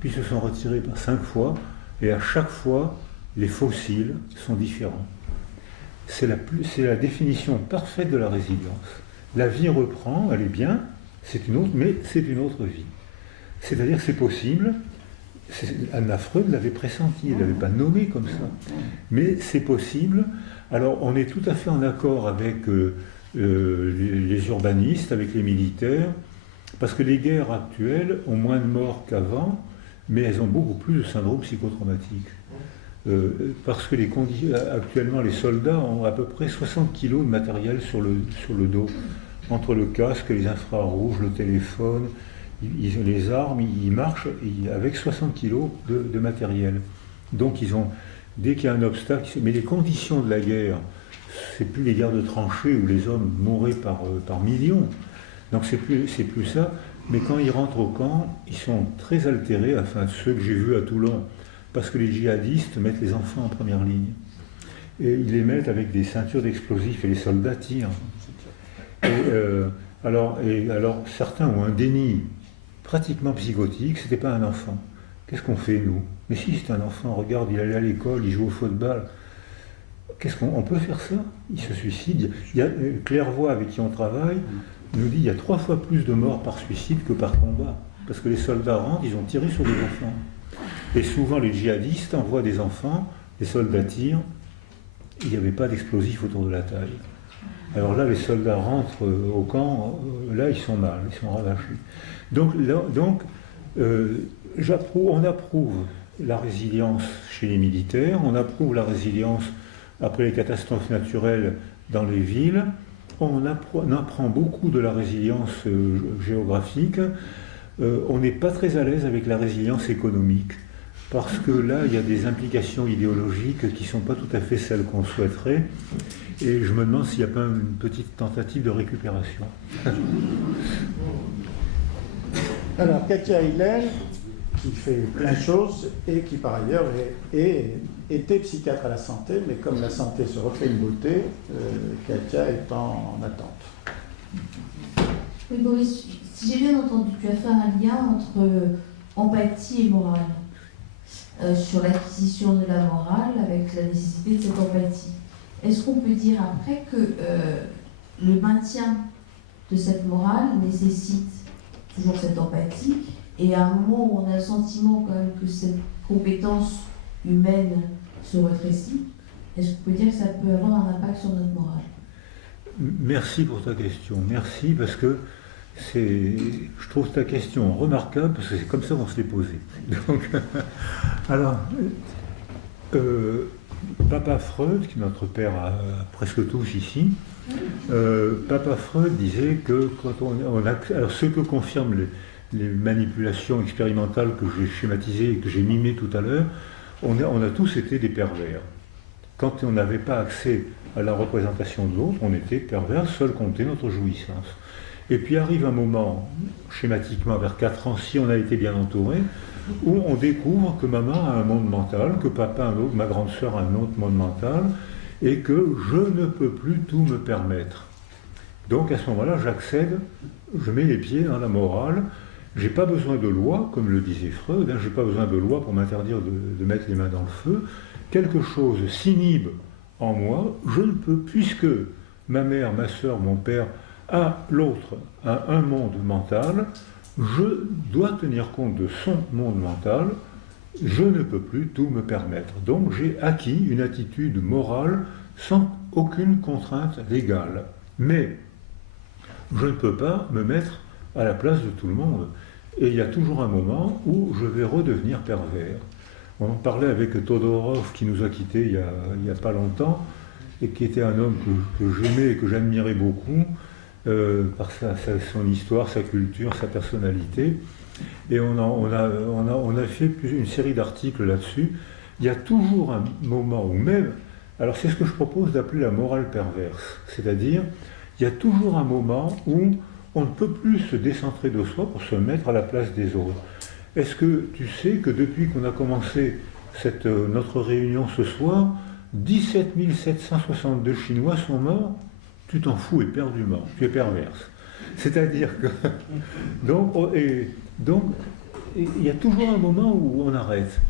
puis se sont retirées par 5 fois, et à chaque fois, les fossiles sont différents. C'est la définition parfaite de la résilience. La vie reprend, elle est bien, mais c'est une autre vie. C'est-à-dire que c'est possible. Anna Freud l'avait pressenti, elle ne l'avait pas nommé comme ça, mais c'est possible. Alors on est tout à fait en accord avec les urbanistes, avec les militaires, parce que les guerres actuelles ont moins de morts qu'avant, mais elles ont beaucoup plus de syndrome psychotraumatique. Parce que actuellement les soldats ont à peu près 60 kg de matériel sur le dos, entre le casque, les infrarouges, le téléphone, les armes, ils marchent avec 60 kg de matériel. Donc dès qu'il y a un obstacle, mais les conditions de la guerre, c'est plus les guerres de tranchées où les hommes mouraient par millions. Donc c'est plus ça. Mais quand ils rentrent au camp, ils sont très altérés, enfin ceux que j'ai vus à Toulon, parce que les djihadistes mettent les enfants en première ligne. Et ils les mettent avec des ceintures d'explosifs et les soldats tirent. Alors certains ont un déni pratiquement psychotique, c'était pas un enfant. Qu'est-ce qu'on fait, nous? Mais si, c'est un enfant, regarde, il allait à l'école, il joue au football. On peut faire ça? Il se suicide. Il y a Claire Voix, avec qui on travaille, nous dit qu'il y a 3 fois plus de morts par suicide que par combat. Parce que les soldats rentrent, ils ont tiré sur des enfants. Et souvent, les djihadistes envoient des enfants, les soldats tirent, il n'y avait pas d'explosifs autour de la taille. Alors là, les soldats rentrent au camp, là, ils sont mal, ils sont ravagés. Donc on approuve la résilience chez les militaires, on approuve la résilience après les catastrophes naturelles dans les villes, on apprend beaucoup de la résilience géographique, on n'est pas très à l'aise avec la résilience économique, parce que là, il y a des implications idéologiques qui ne sont pas tout à fait celles qu'on souhaiterait, et je me demande s'il n'y a pas une petite tentative de récupération. Alors, Katia Hillel, qui fait plein de choses et qui par ailleurs était psychiatre à la santé, mais comme la santé se refait une beauté, Katia est en attente. Oui, Boris, si j'ai bien entendu, tu as fait un lien empathie et morale, sur l'acquisition de la morale avec la nécessité de cette empathie. Est-ce qu'on peut dire après que le maintien de cette morale nécessite toujours cette empathie, et à un moment où on a le sentiment quand même que cette compétence humaine se rétrécit, est-ce qu'on peut dire que ça peut avoir un impact sur notre morale? Merci pour ta question. Merci parce que je trouve ta question remarquable parce que c'est comme ça qu'on se l'est posée. Donc, alors, Papa Freud, qui est notre père à presque tous ici, Papa Freud disait que quand alors ce que confirment les manipulations expérimentales que j'ai schématisées et que j'ai mimées tout à l'heure, on a tous été des pervers. Quand on n'avait pas accès à la représentation de l'autre, on était pervers, seul comptait notre jouissance. Et puis arrive un moment, schématiquement vers 4 ans, si on a été bien entouré, où on découvre que maman a un monde mental, que papa a un autre, ma grande sœur a un autre monde mental, et que je ne peux plus tout me permettre. Donc à ce moment-là, j'accède, je mets les pieds dans la morale. J'ai pas besoin de loi, comme le disait Freud, j'ai pas besoin de loi pour m'interdire de mettre les mains dans le feu. Quelque chose s'inhibe en moi, je ne peux, puisque ma mère, ma sœur, mon père, l'autre a un monde mental, je dois tenir compte de son monde mental, je ne peux plus tout me permettre. Donc j'ai acquis une attitude morale sans aucune contrainte légale. Mais je ne peux pas me mettre à la place de tout le monde. Et il y a toujours un moment où je vais redevenir pervers. On en parlait avec Todorov, qui nous a quittés il n'y a pas longtemps, et qui était un homme que j'aimais et que j'admirais beaucoup, par son histoire, sa culture, sa personnalité. Et on a fait une série d'articles là-dessus. Il y a toujours un moment où même, alors c'est ce que je propose d'appeler la morale perverse, c'est-à-dire, il y a toujours un moment où on ne peut plus se décentrer de soi pour se mettre à la place des autres. Est-ce que tu sais que depuis qu'on a commencé notre réunion ce soir, 17 762 Chinois sont morts? Tu t'en fous éperdument, tu es perverse. C'est-à-dire que... Donc, il y a toujours un moment où on arrête.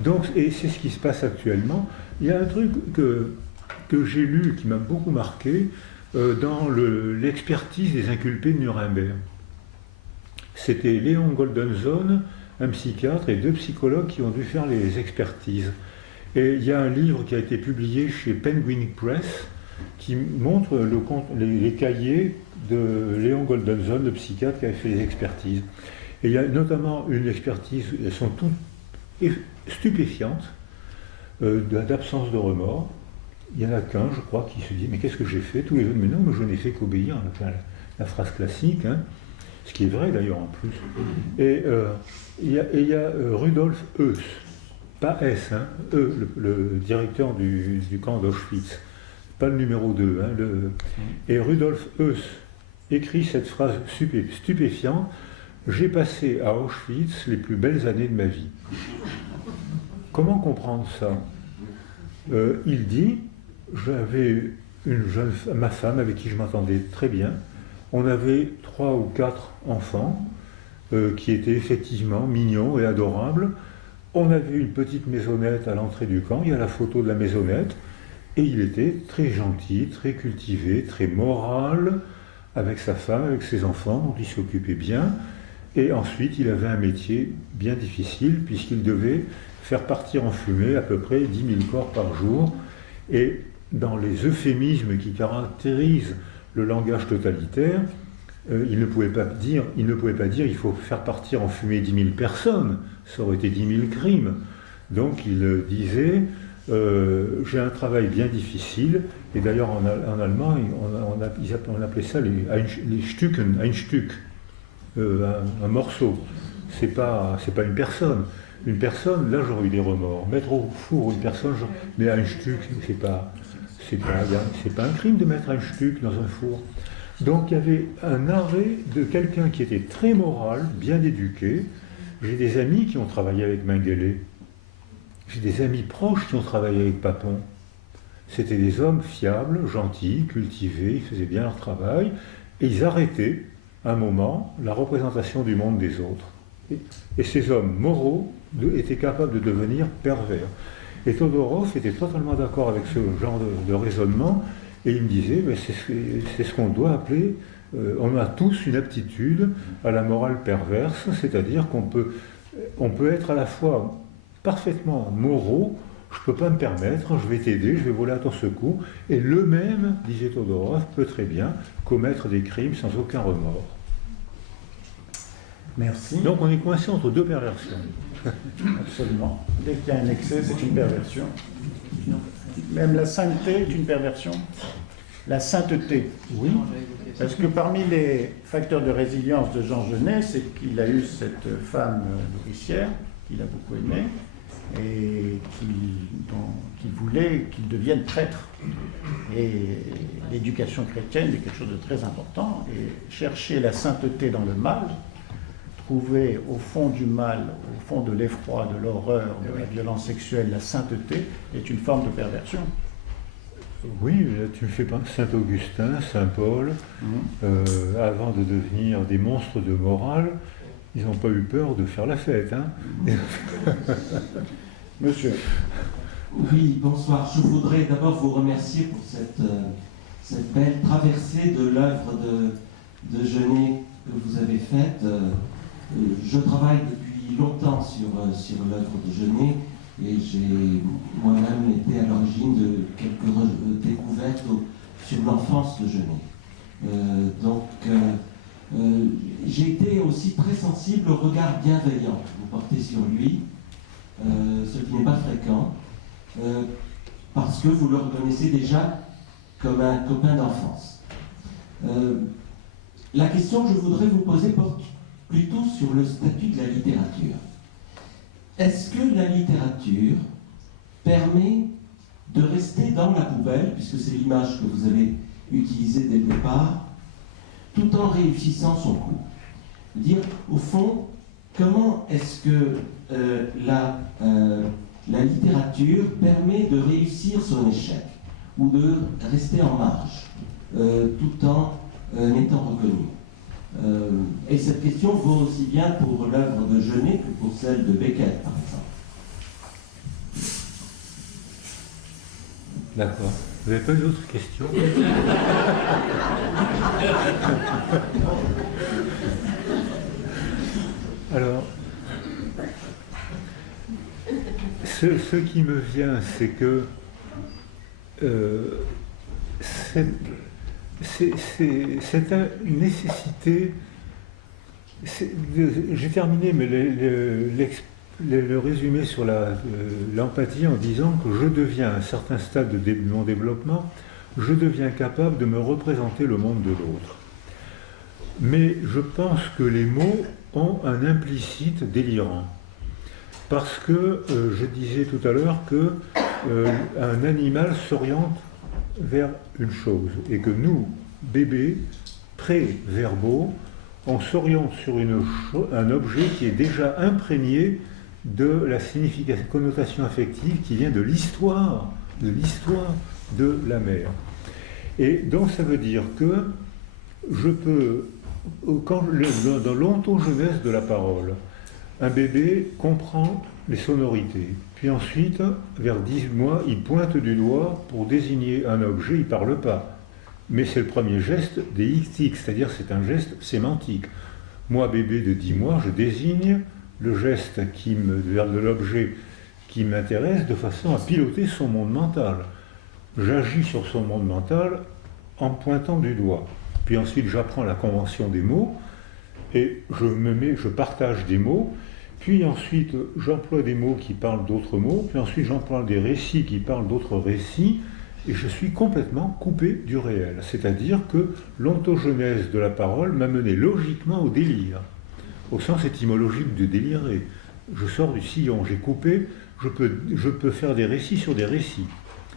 Donc, et c'est ce qui se passe actuellement. Il y a un truc que j'ai lu qui m'a beaucoup marqué dans l'expertise des inculpés de Nuremberg. C'était Léon Goldensohn, un psychiatre, et 2 psychologues qui ont dû faire les expertises. Et il y a un livre qui a été publié chez Penguin Press qui montre les cahiers de Léon Goldensohn, le psychiatre qui avait fait les expertises. Et il y a notamment une expertise, elles sont toutes stupéfiantes, d'absence de remords. Il n'y en a qu'un, je crois, qui se dit « Mais qu'est-ce que j'ai fait ?» Tous les autres « Mais non, mais je n'ai fait qu'obéir. » Enfin, la phrase classique, hein, ce qui est vrai d'ailleurs en plus. Et il y a Rudolf Höss, pas S, hein, le directeur du camp d'Auschwitz, pas le numéro 2. Hein, et Rudolf Höss écrit cette phrase stupéfiante: « J'ai passé à Auschwitz les plus belles années de ma vie. » Comment comprendre ça? Il dit: j'avais ma femme avec qui je m'entendais très bien, on avait 3 ou 4 enfants qui étaient effectivement mignons et adorables, on avait une petite maisonnette à l'entrée du camp, il y a la photo de la maisonnette, et il était très gentil, très cultivé, très moral, avec sa femme, avec ses enfants, dont il s'occupait bien, et ensuite il avait un métier bien difficile, puisqu'il devait faire partir en fumée à peu près 10 000 corps par jour, et dans les euphémismes qui caractérisent le langage totalitaire, il ne pouvait pas dire il faut faire partir en fumée 10 000 personnes, ça aurait été 10 000 crimes. Donc il disait j'ai un travail bien difficile, et d'ailleurs en allemand on appelait ça les Stücken, ein Stück, un morceau. C'est pas une personne. Une personne, là j'aurais eu des remords. Mettre au four une personne, mais un Stück, c'est pas un crime de mettre un Stück dans un four. Donc il y avait un arrêt de quelqu'un qui était très moral, bien éduqué. J'ai des amis qui ont travaillé avec Mengele. J'ai des amis proches qui ont travaillé avec Papon. C'était des hommes fiables, gentils, cultivés, ils faisaient bien leur travail, et ils arrêtaient, un moment, la représentation du monde des autres. et ces hommes moraux étaient capables de devenir pervers. Et Todorov était totalement d'accord avec ce genre de raisonnement, et il me disait, mais c'est ce qu'on doit appeler, on a tous une aptitude à la morale perverse, c'est-à-dire qu'on peut être à la fois parfaitement moraux, je ne peux pas me permettre, je vais t'aider, je vais voler à ton secours, et le même, disait Todorov, peut très bien commettre des crimes sans aucun remords. Merci. Donc on est coincé entre deux perversions. Absolument. Dès qu'il y a un excès, c'est une perversion. Même la sainteté est une perversion. La sainteté, Oui. parce que parmi les facteurs de résilience de Jean Genet, c'est qu'il a eu cette femme nourricière qu'il a beaucoup aimée et qui voulait qu'il devienne prêtre. Et l'éducation chrétienne est quelque chose de très important. Et chercher la sainteté dans le mal, trouver au fond du mal, au fond de l'effroi, de l'horreur, de la violence sexuelle, la sainteté est une forme de perversion. Oui, là, tu me fais penser Saint-Augustin, Saint-Paul, avant de devenir des monstres de morale, ils n'ont pas eu peur de faire la fête. Hein. Monsieur. Oui, bonsoir. Je voudrais d'abord vous remercier pour cette belle traversée de l'œuvre de Genet que vous avez faite. Je travaille depuis longtemps sur l'œuvre de Genet et j'ai moi-même été à l'origine de quelques découvertes sur l'enfance de Genet. J'ai été aussi très sensible au regard bienveillant que vous portez sur lui, ce qui n'est pas fréquent, parce que vous le reconnaissez déjà comme un copain d'enfance. La question que je voudrais vous poser porte plutôt sur le statut de la littérature. Est-ce que la littérature permet de rester dans la poubelle, puisque c'est l'image que vous avez utilisée dès le départ, tout en réussissant son coup? Dire, au fond, comment est-ce que la littérature permet de réussir son échec, ou de rester en marge, tout en étant reconnu? Et cette question vaut aussi bien pour l'œuvre de Genet que pour celle de Beckett, par exemple. D'accord. Vous n'avez pas eu d'autres questions? Alors, ce qui me vient, c'est que c'est une nécessité. J'ai terminé mais le résumé sur l'empathie en disant que je deviens, à un certain stade de mon développement, je deviens capable de me représenter le monde de l'autre. Mais je pense que les mots ont un implicite délirant. Parce que je disais tout à l'heure qu'un animal s'oriente vers une chose, et que nous, bébés, pré-verbaux, on s'oriente sur un objet qui est déjà imprégné de la connotation affective qui vient de l'histoire de la mère. Et donc ça veut dire que je peux, dans l'ontogenèse de la parole, un bébé comprend les sonorités. Puis ensuite, vers 10 mois, il pointe du doigt pour désigner un objet, il ne parle pas. Mais c'est le premier geste des ictiques, c'est-à-dire c'est un geste sémantique. Moi, bébé de 10 mois, je désigne le geste vers l'objet qui m'intéresse de façon à piloter son monde mental. J'agis sur son monde mental en pointant du doigt. Puis ensuite, j'apprends la convention des mots et je partage des mots. Puis ensuite, j'emploie des mots qui parlent d'autres mots. Puis ensuite, j'emploie des récits qui parlent d'autres récits. Et je suis complètement coupé du réel. C'est-à-dire que l'ontogenèse de la parole m'a mené logiquement au délire, au sens étymologique de délirer. Je sors du sillon, j'ai coupé, je peux faire des récits sur des récits.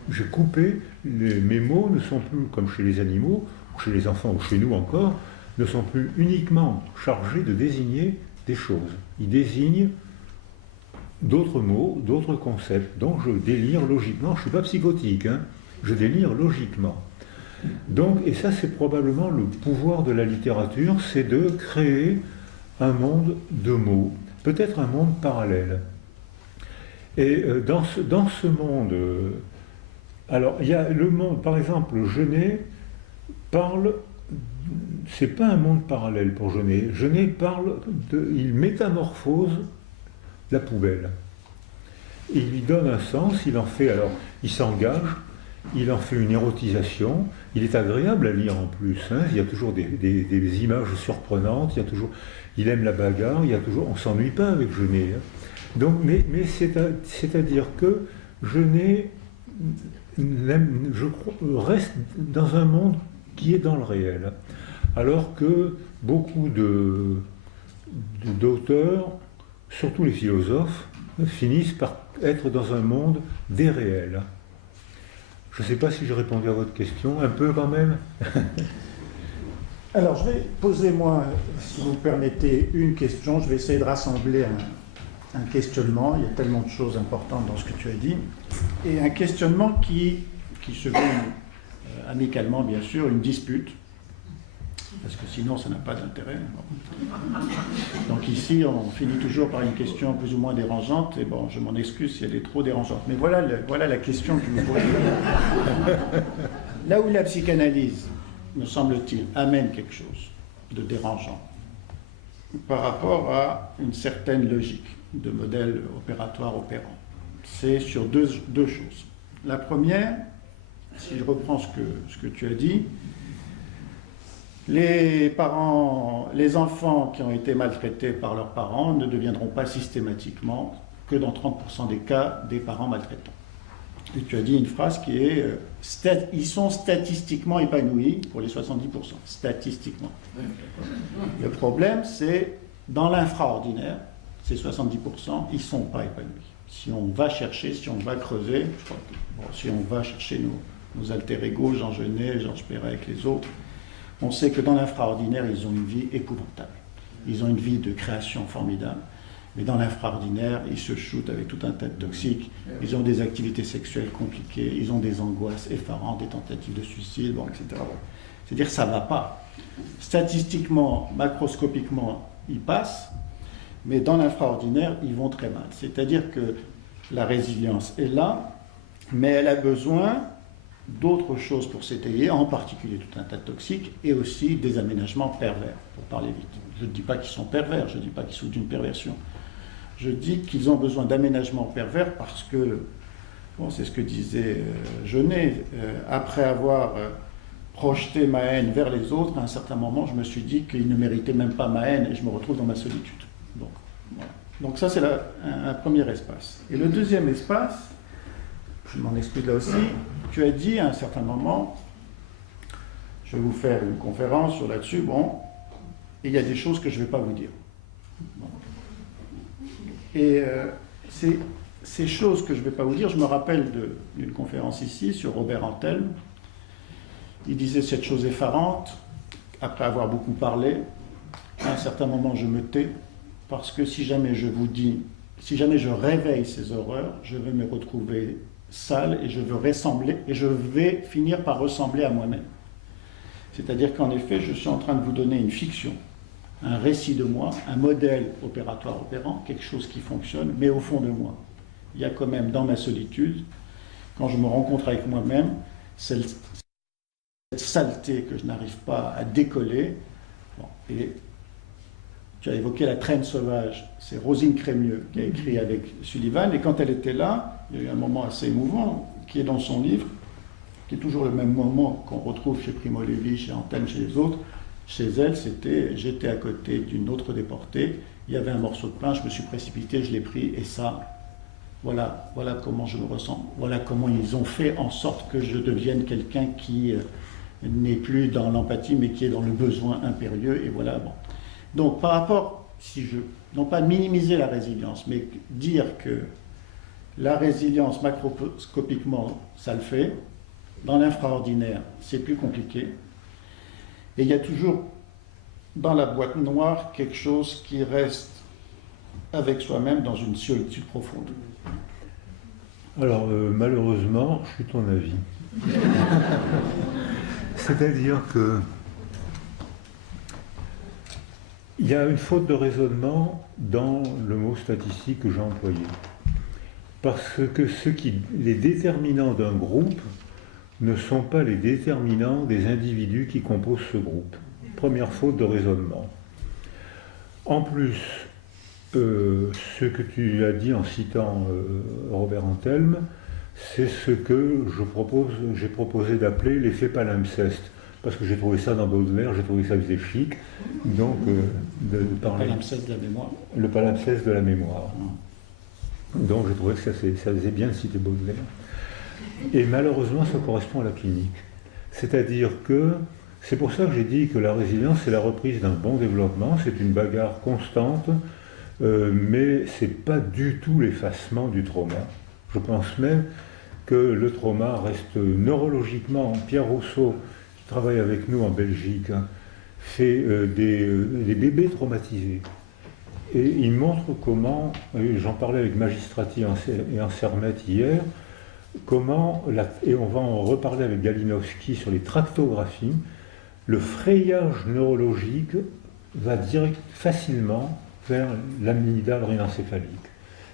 J'ai coupé, mes mots ne sont plus, comme chez les animaux, ou chez les enfants, ou chez nous encore, ne sont plus uniquement chargés de désigner des choses. Ils désignent d'autres mots, d'autres concepts. Donc je délire logiquement, je ne suis pas psychotique, hein. Je délire logiquement. Donc, et ça c'est probablement le pouvoir de la littérature, c'est de créer un monde de mots, peut-être un monde parallèle. Et dans ce monde, alors il y a le monde, par exemple, Genet parle, c'est pas un monde parallèle pour Genet. Genet parle il métamorphose la poubelle. Il lui donne un sens, il en fait, alors il s'engage, il en fait une érotisation, il est agréable à lire en plus, hein, il y a toujours des images surprenantes, il aime la bagarre, on ne s'ennuie pas avec Genet. Hein. Donc, mais c'est-à-dire que Genet reste dans un monde qui est dans le réel, alors que beaucoup d'auteurs, surtout les philosophes, finissent par être dans un monde des réels. Je ne sais pas si j'ai répondu à votre question, un peu quand même. Alors, je vais poser, moi, si vous permettez, une question. Je vais essayer de rassembler un questionnement. Il y a tellement de choses importantes dans ce que tu as dit. Et un questionnement qui se veut amicalement, bien sûr, une dispute. Parce que sinon, ça n'a pas d'intérêt. Donc ici, on finit toujours par une question plus ou moins dérangeante. Et bon, je m'en excuse si elle est trop dérangeante. Mais voilà la question que vous posez. Là où la psychanalyse, me semble-t-il, amène quelque chose de dérangeant par rapport à une certaine logique de modèle opératoire opérant. C'est sur deux choses. La première, si je reprends ce que tu as dit, les enfants qui ont été maltraités par leurs parents ne deviendront pas systématiquement, que dans 30% des cas, des parents maltraitants. Et tu as dit une phrase qui est ils sont statistiquement épanouis pour les 70%. Statistiquement. Le problème, c'est dans l'infraordinaire, ces 70%, ils ne sont pas épanouis. Si on va chercher, si on va creuser, je crois que, si on va chercher nos alter-ego, Jean Genet, Georges Perec, les autres, on sait que dans l'infraordinaire, ils ont une vie épouvantable. Ils ont une vie de création formidable. Mais dans l'infraordinaire, ils se shootent avec tout un tas de toxiques, ils ont des activités sexuelles compliquées, ils ont des angoisses effarantes, des tentatives de suicide, bon, etc. Bon. C'est-à-dire que ça ne va pas. Statistiquement, macroscopiquement, ils passent, mais dans l'infraordinaire, ils vont très mal. C'est-à-dire que la résilience est là, mais elle a besoin d'autres choses pour s'étayer, en particulier tout un tas de toxiques, et aussi des aménagements pervers, pour parler vite. Je ne dis pas qu'ils sont pervers, je ne dis pas qu'ils souffrent d'une perversion. Je dis qu'ils ont besoin d'aménagements pervers parce que, bon, c'est ce que disait Genet, après avoir projeté ma haine vers les autres, à un certain moment, je me suis dit qu'ils ne méritaient même pas ma haine et je me retrouve dans ma solitude. Donc, voilà. Donc ça, c'est un premier espace. Et le deuxième espace, je m'en excuse là aussi, tu as dit à un certain moment, je vais vous faire une conférence sur là-dessus, bon, et il y a des choses que je ne vais pas vous dire. Bon. Et ces choses que je ne vais pas vous dire, je me rappelle d'une conférence ici sur Robert Antelme. Il disait cette chose effarante, après avoir beaucoup parlé, à un certain moment je me tais, parce que si jamais je vous dis, si jamais je réveille ces horreurs, je vais me retrouver sale et je vais finir par ressembler à moi-même. C'est-à-dire qu'en effet, je suis en train de vous donner une fiction, un récit de moi, un modèle opératoire opérant, quelque chose qui fonctionne, mais au fond de moi, il y a quand même dans ma solitude, quand je me rencontre avec moi-même, cette saleté que je n'arrive pas à décoller. Bon, et tu as évoqué La traîne sauvage, c'est Rosine Crémieux qui a écrit avec Sullivan, et quand elle était là, il y a eu un moment assez émouvant qui est dans son livre, qui est toujours le même moment qu'on retrouve chez Primo Levi, chez Antelme, chez les autres. Chez elle, c'était, j'étais à côté d'une autre déportée, il y avait un morceau de pain, je me suis précipité, je l'ai pris, et ça, voilà comment je me ressens, voilà comment ils ont fait en sorte que je devienne quelqu'un qui n'est plus dans l'empathie, mais qui est dans le besoin impérieux, et voilà, bon. Donc, par rapport, non pas minimiser la résilience, mais dire que la résilience macroscopiquement, ça le fait, dans l'infraordinaire, c'est plus compliqué. Et il y a toujours dans la boîte noire quelque chose qui reste avec soi-même dans une solitude profonde. Alors, malheureusement, je suis ton avis. C'est-à-dire que il y a une faute de raisonnement dans le mot statistique que j'ai employé. Parce que les déterminants d'un groupe ne sont pas les déterminants des individus qui composent ce groupe. Première faute de raisonnement. En plus, ce que tu as dit en citant Robert Antelme, c'est ce que j'ai proposé d'appeler l'effet palimpseste. Parce que j'ai trouvé ça dans Baudelaire, j'ai trouvé ça faisait chic. Donc, de parler. Le palimpseste de la mémoire. Le palimpseste de la mémoire. Donc, j'ai trouvé que ça faisait bien de citer Baudelaire. Et malheureusement, ça correspond à la clinique. C'est-à-dire que, c'est pour ça que j'ai dit que la résilience, c'est la reprise d'un bon développement, c'est une bagarre constante, mais ce n'est pas du tout l'effacement du trauma. Je pense même que le trauma reste neurologiquement. Pierre Rousseau, qui travaille avec nous en Belgique, fait des bébés traumatisés. Et il montre comment, j'en parlais avec Magistrati et Ansermet hier, comment, et on va en reparler avec Galinowski sur les tractographies, le frayage neurologique va facilement vers l'amygdale rhinencéphalique.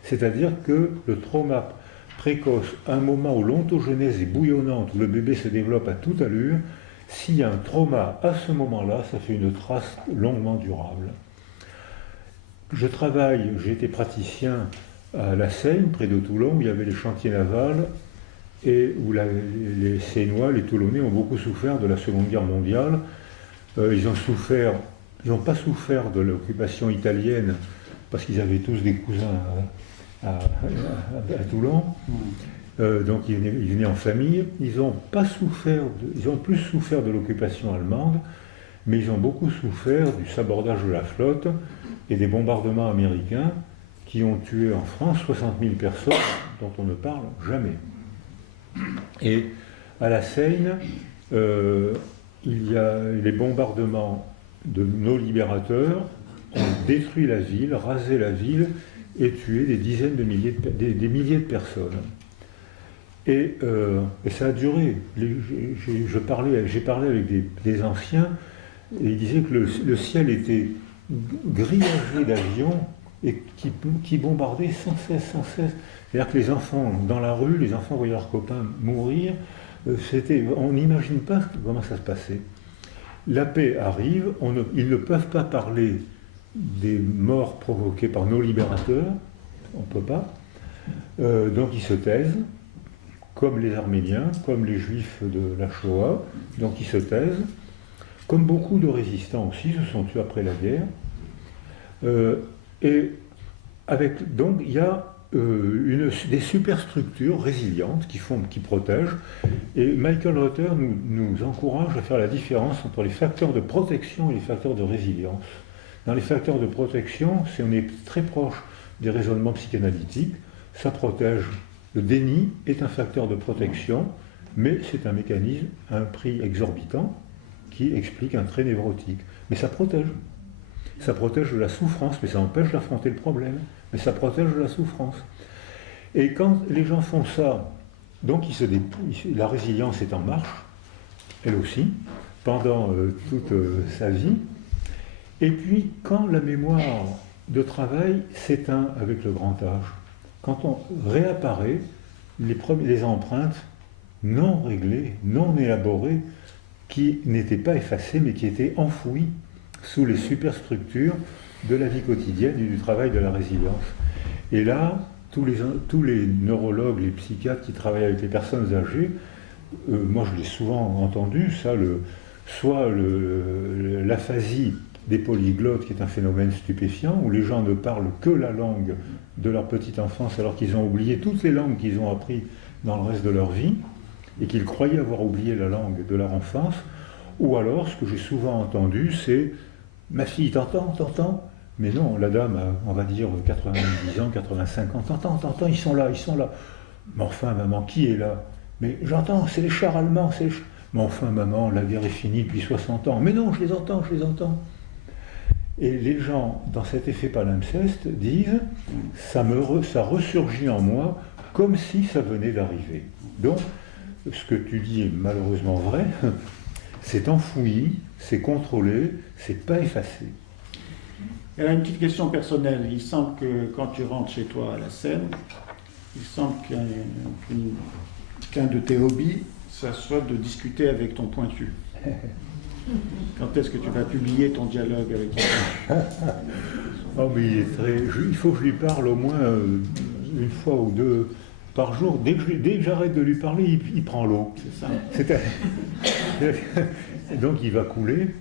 C'est-à-dire que le trauma précoce, à un moment où l'ontogenèse est bouillonnante, où le bébé se développe à toute allure, s'il y a un trauma à ce moment-là, ça fait une trace longuement durable. J'ai été praticien à La Seigne, près de Toulon, où il y avait les chantiers navals, et où les Sénois, les Toulonnais ont beaucoup souffert de la Seconde Guerre mondiale. Ils n'ont pas souffert de l'occupation italienne, parce qu'ils avaient tous des cousins à Toulon, donc ils venaient en famille. Ils ont plus souffert de l'occupation allemande, mais ils ont beaucoup souffert du sabordage de la flotte et des bombardements américains qui ont tué en France 60 000 personnes dont on ne parle jamais. Et à la Seine, il y a les bombardements de nos libérateurs ont détruit la ville, rasé la ville et tué des dizaines de milliers, des milliers de personnes. Et ça a duré. J'ai parlé avec des anciens et ils disaient que le ciel était grillagé d'avions et qui bombardaient sans cesse. C'est-à-dire que les enfants dans la rue, les enfants voyaient leurs copains mourir, on n'imagine pas comment ça se passait. La paix arrive, ils ne peuvent pas parler des morts provoquées par nos libérateurs, on ne peut pas, donc ils se taisent, comme les Arméniens, comme les Juifs de la Shoah, donc ils se taisent, comme beaucoup de résistants aussi se sont tués après la guerre, donc il y a des superstructures résilientes qui protègent, et Michael Reuter nous encourage à faire la différence entre les facteurs de protection et les facteurs de résilience. Dans les facteurs de protection, on est très proche des raisonnements psychanalytiques, ça protège. Le déni est un facteur de protection, mais c'est un mécanisme à un prix exorbitant qui explique un trait névrotique. Mais ça protège. Ça protège de la souffrance, mais ça empêche d'affronter le problème. Mais ça protège de la souffrance. Et quand les gens font ça, donc la résilience est en marche, elle aussi, pendant toute sa vie. Et puis, quand la mémoire de travail s'éteint avec le grand âge, quand on réapparaît, les empreintes non réglées, non élaborées, qui n'étaient pas effacées, mais qui étaient enfouies sous les superstructures de la vie quotidienne et du travail de la résilience. Et là, tous les neurologues, les psychiatres qui travaillent avec les personnes âgées, moi je l'ai souvent entendu, ça, soit l'aphasie des polyglottes, qui est un phénomène stupéfiant, où les gens ne parlent que la langue de leur petite enfance, alors qu'ils ont oublié toutes les langues qu'ils ont apprises dans le reste de leur vie, et qu'ils croyaient avoir oublié la langue de leur enfance, ou alors, ce que j'ai souvent entendu, c'est « Ma fille, t'entends ?» Mais non, la dame a, on va dire, 90 ans, 85 ans, « T'entends, ils sont là. » Mais enfin, maman, qui est là? Mais j'entends, c'est les chars allemands, c'est les chars... Mais enfin, maman, la guerre est finie depuis 60 ans. Mais non, je les entends. Et les gens, dans cet effet palimpseste, disent « ça ressurgit en moi comme si ça venait d'arriver. » Donc, ce que tu dis est malheureusement vrai, c'est enfoui, c'est contrôlé, c'est pas effacé. Et alors, une petite question personnelle. Il semble que quand tu rentres chez toi à la Seine, il semble qu'un de tes hobbies, ça soit de discuter avec ton pointu. Quand est-ce que tu vas publier ton dialogue avec ton pointu? Oh, mais il faut que je lui parle au moins une fois ou deux par jour. Dès que j'arrête de lui parler, il prend l'eau. C'est ça. Donc il va couler.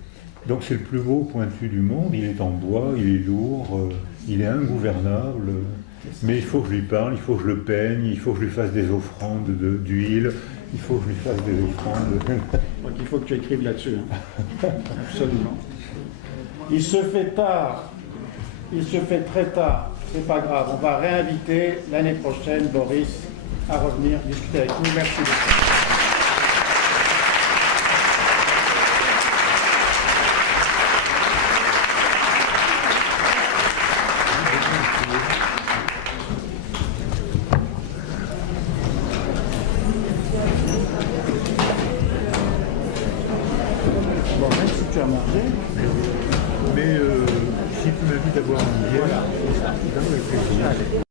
Donc c'est le plus beau pointu du monde. Il est en bois, il est lourd, il est ingouvernable. Mais il faut que je lui parle, il faut que je le peigne, il faut que je lui fasse des offrandes d'huile, il faut que je lui fasse des offrandes. Donc il faut que tu écrives là-dessus. Hein. Absolument. Il se fait tard. Il se fait très tard. C'est pas grave. On va réinviter l'année prochaine Boris à revenir discuter avec nous. Merci beaucoup. Bon, même si tu as mangé, Mais si tu m'invites à boire une bière, voilà, c'est ça. ça me fait plaisir. Allez.